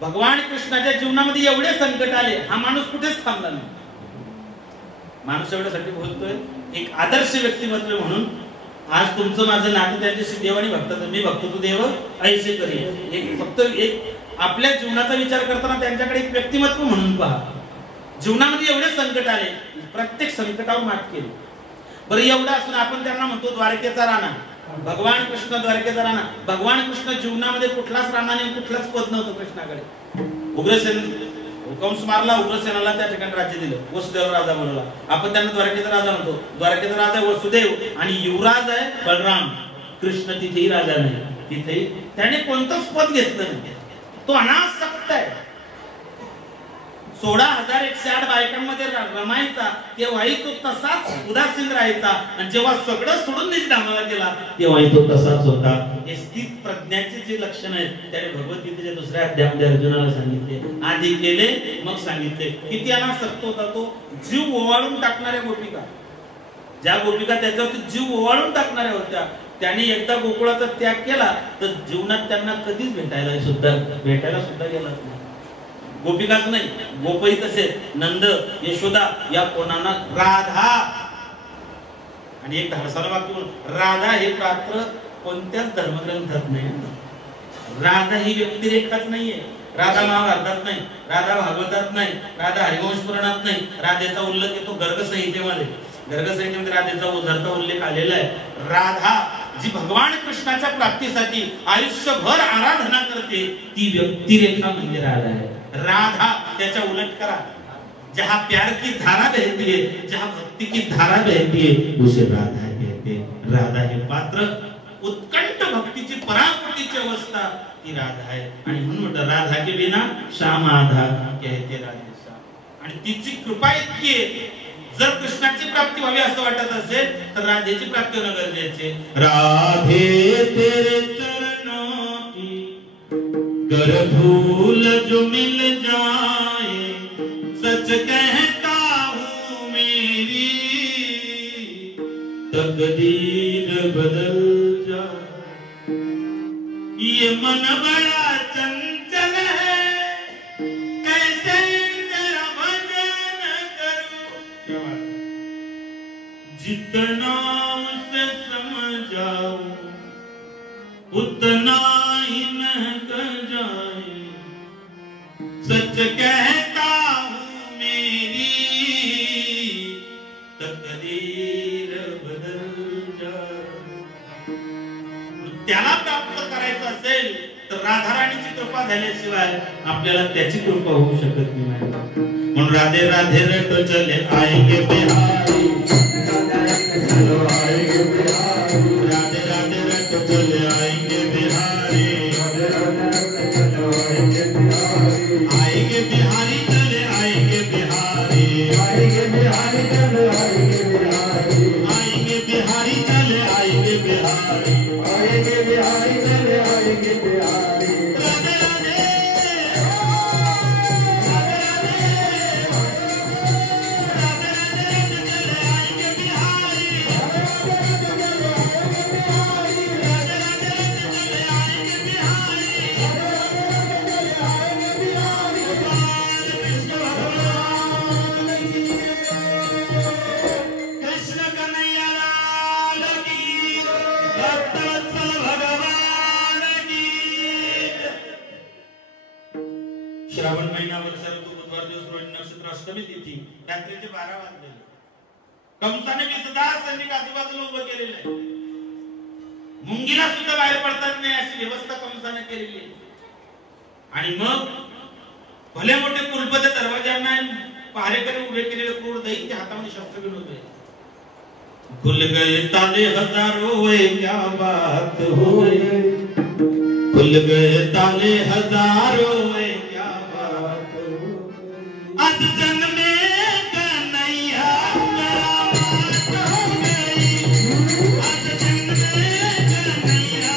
भगवान कृष्णाच्या जीवनामध्ये एवढे संकट आले, हा माणूस कुठेच थांबला नाही. माणूस एवढ्यासाठी बोलतोय, एक आदर्श व्यक्तिमत्व म्हणून आज तुमचं माझं नातं त्यांच्याशी देव आणि भक्ताचं. मी भक्त तू देव ऐसे करी. एक फक्त एक आपल्या जीवनाचा विचार करताना त्यांच्याकडे एक व्यक्तिमत्व म्हणून पहा. जीवनामध्ये एवढे संकट आले, प्रत्येक संकटावर मात केली. बरं एवढं असून आपण त्यांना म्हणतो द्वारकेचा राणा. भगवान कृष्ण द्वारकेचा राणा. भगवान कृष्ण जीवनामध्ये कुठलाच राणा नाही, कुठलाच पद नव्हतं कृष्णाकडे. उग्रसेन कंस मारला, उग्रसेनाला त्या ठिकाणी राज्य दिलं, वसुदेव राजा बनवला. आपण त्यांना द्वारकेचा राजा म्हणतो. द्वारकेचा राजा आहे वसुदेव आणि युवराज आहे बलराम. कृष्ण तिथेही राजा नाही, तिथेही त्याने कोणतंच पद घेतलं नाही. तो अनासक्त आहे. 16,108 बायकांमध्ये रमायचा, तेव्हाही तो तसाच उदासीन राहायचा आणि जेव्हा सगळं सोडून निज धामाला गेला तेव्हाही तो तसाच होता. हे स्थित प्रज्ञाचे जे लक्षण आहेत त्याने भगवद्गीतेच्या दुसऱ्या अध्यायामध्ये अर्जुनाला सांगितले. आधी केले मग सांगितले. किती अनासक्त होता तो. जीव ओवाळून टाकणाऱ्या गोपिका, ज्या गोपिका त्याच्यावरती जीव ओवाळून टाकणाऱ्या होत्या, त्याने एकदा गोकुळाचा त्याग केला तर जीवनात त्यांना कधीच भेटायला सुद्धा गेला नाही. गोपिकाच नाही, गोपही तसे. नंद, यशोदा या कोणाला राधा. आणि एक धाडसाला वाक्य, राधा हे पात्र कोणत्याच धर्मग्रंथात नाही. राधा ही व्यक्तिरेखाच नाहीये. राधा महाभारतात नाही, राधा भागवतात नाही, राधा हरिवंश पुराणात नाही. राधेचा उल्लेख येतो गर्ग संहितेमध्ये. गर्ग संहितेमध्ये राधेचा उझरता उल्लेख आलेला आहे. राधा जी भगवान कृष्णाच्या प्राप्तीसाठी आयुष्यभर आराधना करते ती व्यक्तिरेखा म्हणजे राधा आहे. राधा त्याच्या उलट करा. जहां प्यार की धारा बहती है, जहां भक्ति की धारा बहती है, उसे राधा कहते हैं. राधा हे पात्र, उत्कंठ भक्तीची पराकोटीची अवस्था ती राधा आहे. आणि म्हणून राधा के बिना श्याम आधा कहते राधेशा. आणि तिची कृपा इतकी आहे, जर कृष्णाची प्राप्ती व्हावी असं वाटत असेल तर राधेची प्राप्ती होणं गरजेचे. राधे तेरे चरणों की कर धूल जो मिल जाए, सच कहता हूँ मेरी तकदीर बदल जाए. ये मन बड़ा चंचल है, कैसे तेरा भजन करूं. जितना उसे समझाऊं उतना ही महक जाए. सच कहता हूँ मेरी तकदीर बदल जाए. त्याला प्राप्त करायचं असेल तर राधाराणीची कृपा झाल्याशिवाय आपल्याला त्याची कृपा होऊ शकत नाही. म्हणून राधे राधे रटो चले आएंगे बिहारी, राधे राधे रटो चले आएंगे बिहारी, आएंगे बिहारी चले आएंगे बिहारी, आएंगे बिहारी चले आएंगे बिहारी, आएंगे बिहारी चले आएंगे बिहारी, आएंगे बिहारी चले आएंगे बिहारी. राधे राधे श्रावण महिना वर्षा ऋतू बुधवार दिवस रोहिणी नक्षत्र अष्टमी तिथी रात्रीचे 12 वाजले. कंसाने विसदा सैनिक आजूबाजूला उभं केलेलं आहे. मुंगीला सुद्धा बाहेर पडतात नाही अशी व्यवस्था कंसाने केलेली आहे. आणि मग भले मोठे कुलपती दरवाज्यांना पहारेकरी उभे केलेले क्रूर दैत्य हातामध्ये शस्त्र घेऊन उभे. खुल गए ताले हजारों वे क्या बात हुई, खुल गए ताले हजारों वे क्या बात हुई. आज जन्मे कन्हैया करामात हो गई, आज जन्मे कन्हैया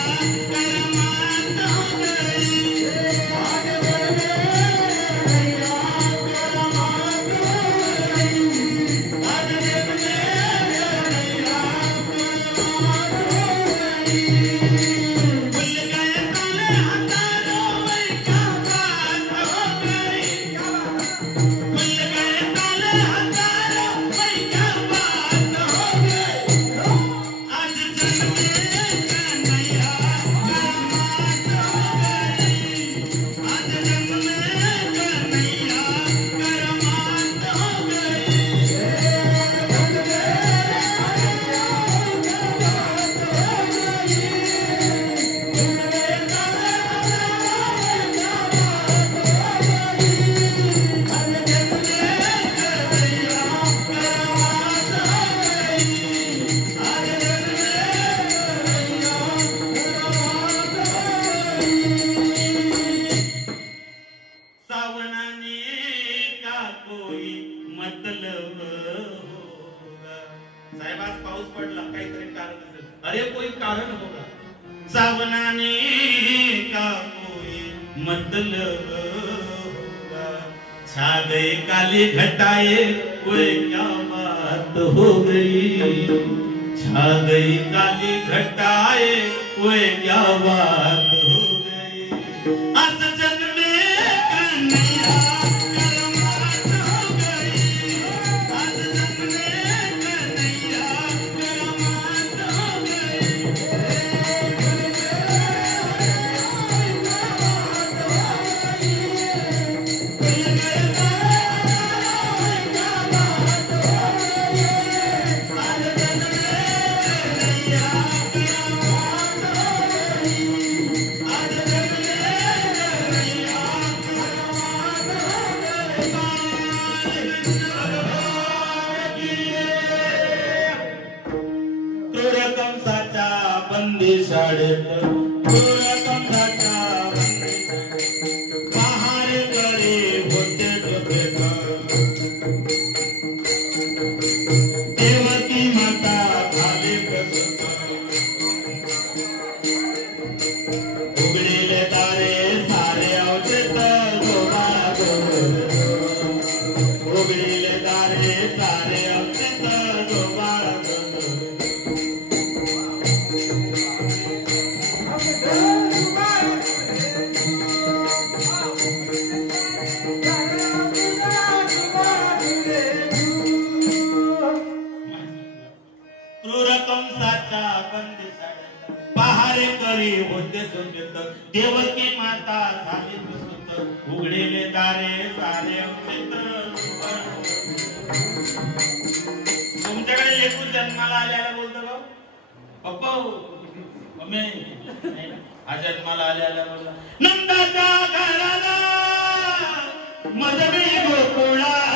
करामात हो गई, आज जन्मे कन्हैया करामात हो गई, आज जन्मे कन्हैया करामात हो गई. खुल गए ताले हजारों वे क्या छा गई काली घटाए कोई क्या बात हो गई, छा गई काली घटाए कोई क्या बात हो गई। आज जग में कन्हैया करमात हो गई, आज जग में कन्हैया करमात हो गई। कंसाच्या बंदी शाळेत कंसाच्या पहार करे होते देवती माता झाले प्रसन्न, उघडीले दारे सारे अवचेत जोडा गोर, उघडीले दारे सारे अवचेत जोडा पहारे करी होते झोपेत देवकी माता झाली प्रसूत, उघडेले दारे सारे अवचित। तुमच्याकडे लेकरू जन्माला आल्याला बोलतो का पप्पा मम्मी? हा जन्माला आल्याला बोलला नंदाच्या घराला मजबी गोकुळाला,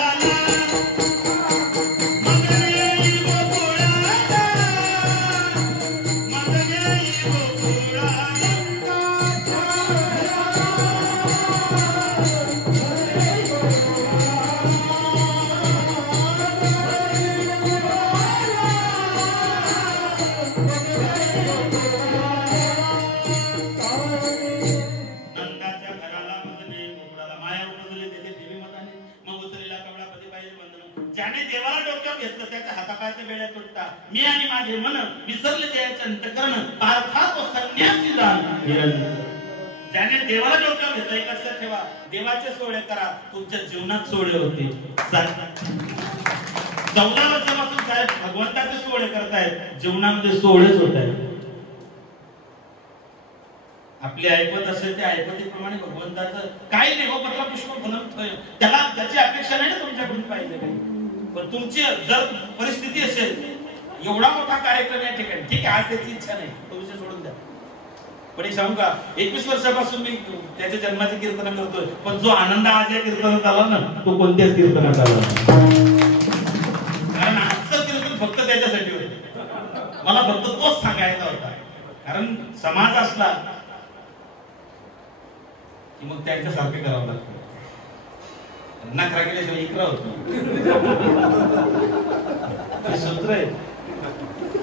ज्याने देवाला डोक्यावर घेतलं त्याच्या हातापायाच्या बेड्या तुटता, मी आणि माझे मन विसरले त्याचे अंतकरण अर्थात संन्यासी दान। ज्याने देवाला डोक्यावर घेतलं एक लक्षात ठेवा, देवाचे सोहळे करा तुमच्या जीवनात सोहळे होते। 14 वर्षापासून साहेब भगवंताचे सोहळे करतायत, जीवनामध्ये सोहळेच होत आहेत। आपले ऐकत असेल ते ऐकतीप्रमाणे भगवंताचं काही नाही हो पत्र पुष्प फलम, त्याला त्याची अपेक्षा नाही ना तुमच्याकडून पाहिजे काही, पण तुमची जर परिस्थिती असेल एवढा मोठा कार्यक्रम या ठिकाणी ठीक आहे, आज त्याची इच्छा नाही तो विषय सोडून द्या, पण एक सांगू का 21 वर्षापासून मी त्याच्या जन्माचे कीर्तन करतोय, पण जो आनंद आज या कीर्तनात आला ना तो कोणत्याच कीर्तनात आला नाही, कारण आजचं कीर्तन फक्त त्याच्यासाठी होतं, मला फक्त तोच सांगायचा होता। कारण समाज असला की मग त्यांच्यासारखे करावं लागतं, नखरा केल्याशिवाय इकरा होतो सूत्र आहे।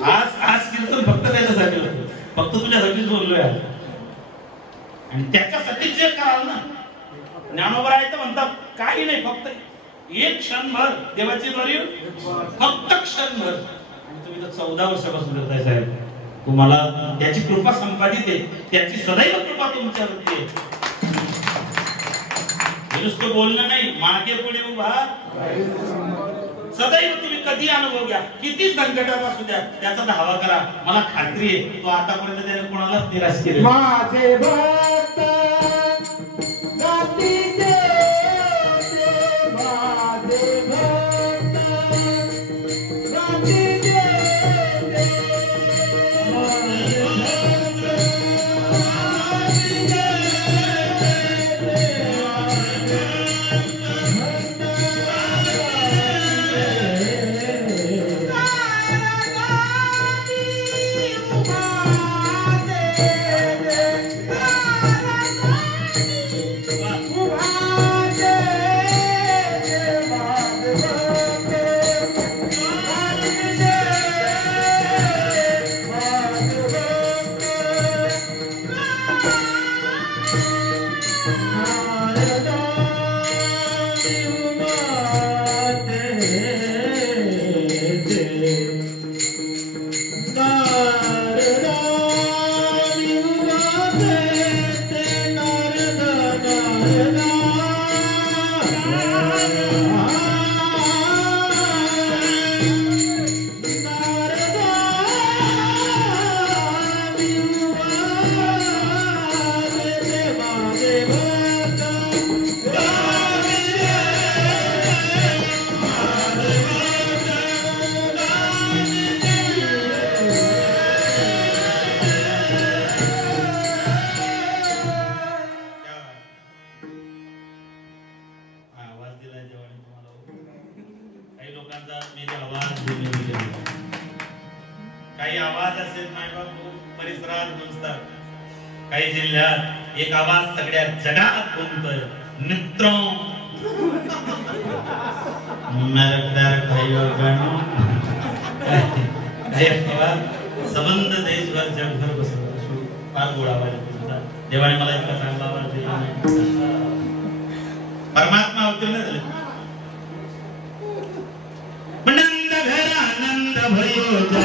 आज कीर्तन फक्त त्याच्यासाठी होतं, फक्त तुझ्यासाठीच बोललोय आणि त्याच्यासाठी जे कराल ना, ज्ञानोबा आहे तर म्हणतात काही नाही फक्त एक क्षणभर देवाची द्वारी फक्त क्षणभर, आणि तुम्ही तर 14 वर्षापासून करताय साहेब, तुम्हाला त्याची कृपा संपादित आहे, त्याची सदैव कृपा तुमच्यावरती आहे। नुसतं बोलणं नाही, मागे पुढे उभा सदैव तुम्ही कधी अनुभव घ्या, किती संकटात असू द्या त्याचा धावा करा, मला खात्री आहे तो आतापर्यंत त्याने कोणालाच निराश केले। माझे भक्त जातीचे माझे भक्त जातीचे समाजात मेरे आवाज देने मिले काही आवाज असेल मायबापू परिसरात गुंजतात काही जिल्ह्यात एक आवाज सगळ्या जगात घुमतोय मित्रों मेरे प्यारे भाइयों और बहनों संबंध देशभर जगभर बसवतो फार गोड आवाज तुमचा देवाने मला इतका चांगला आवाज दिला नाही परमात्मा अवतीर्ण झाले नंद घर आनंद भयो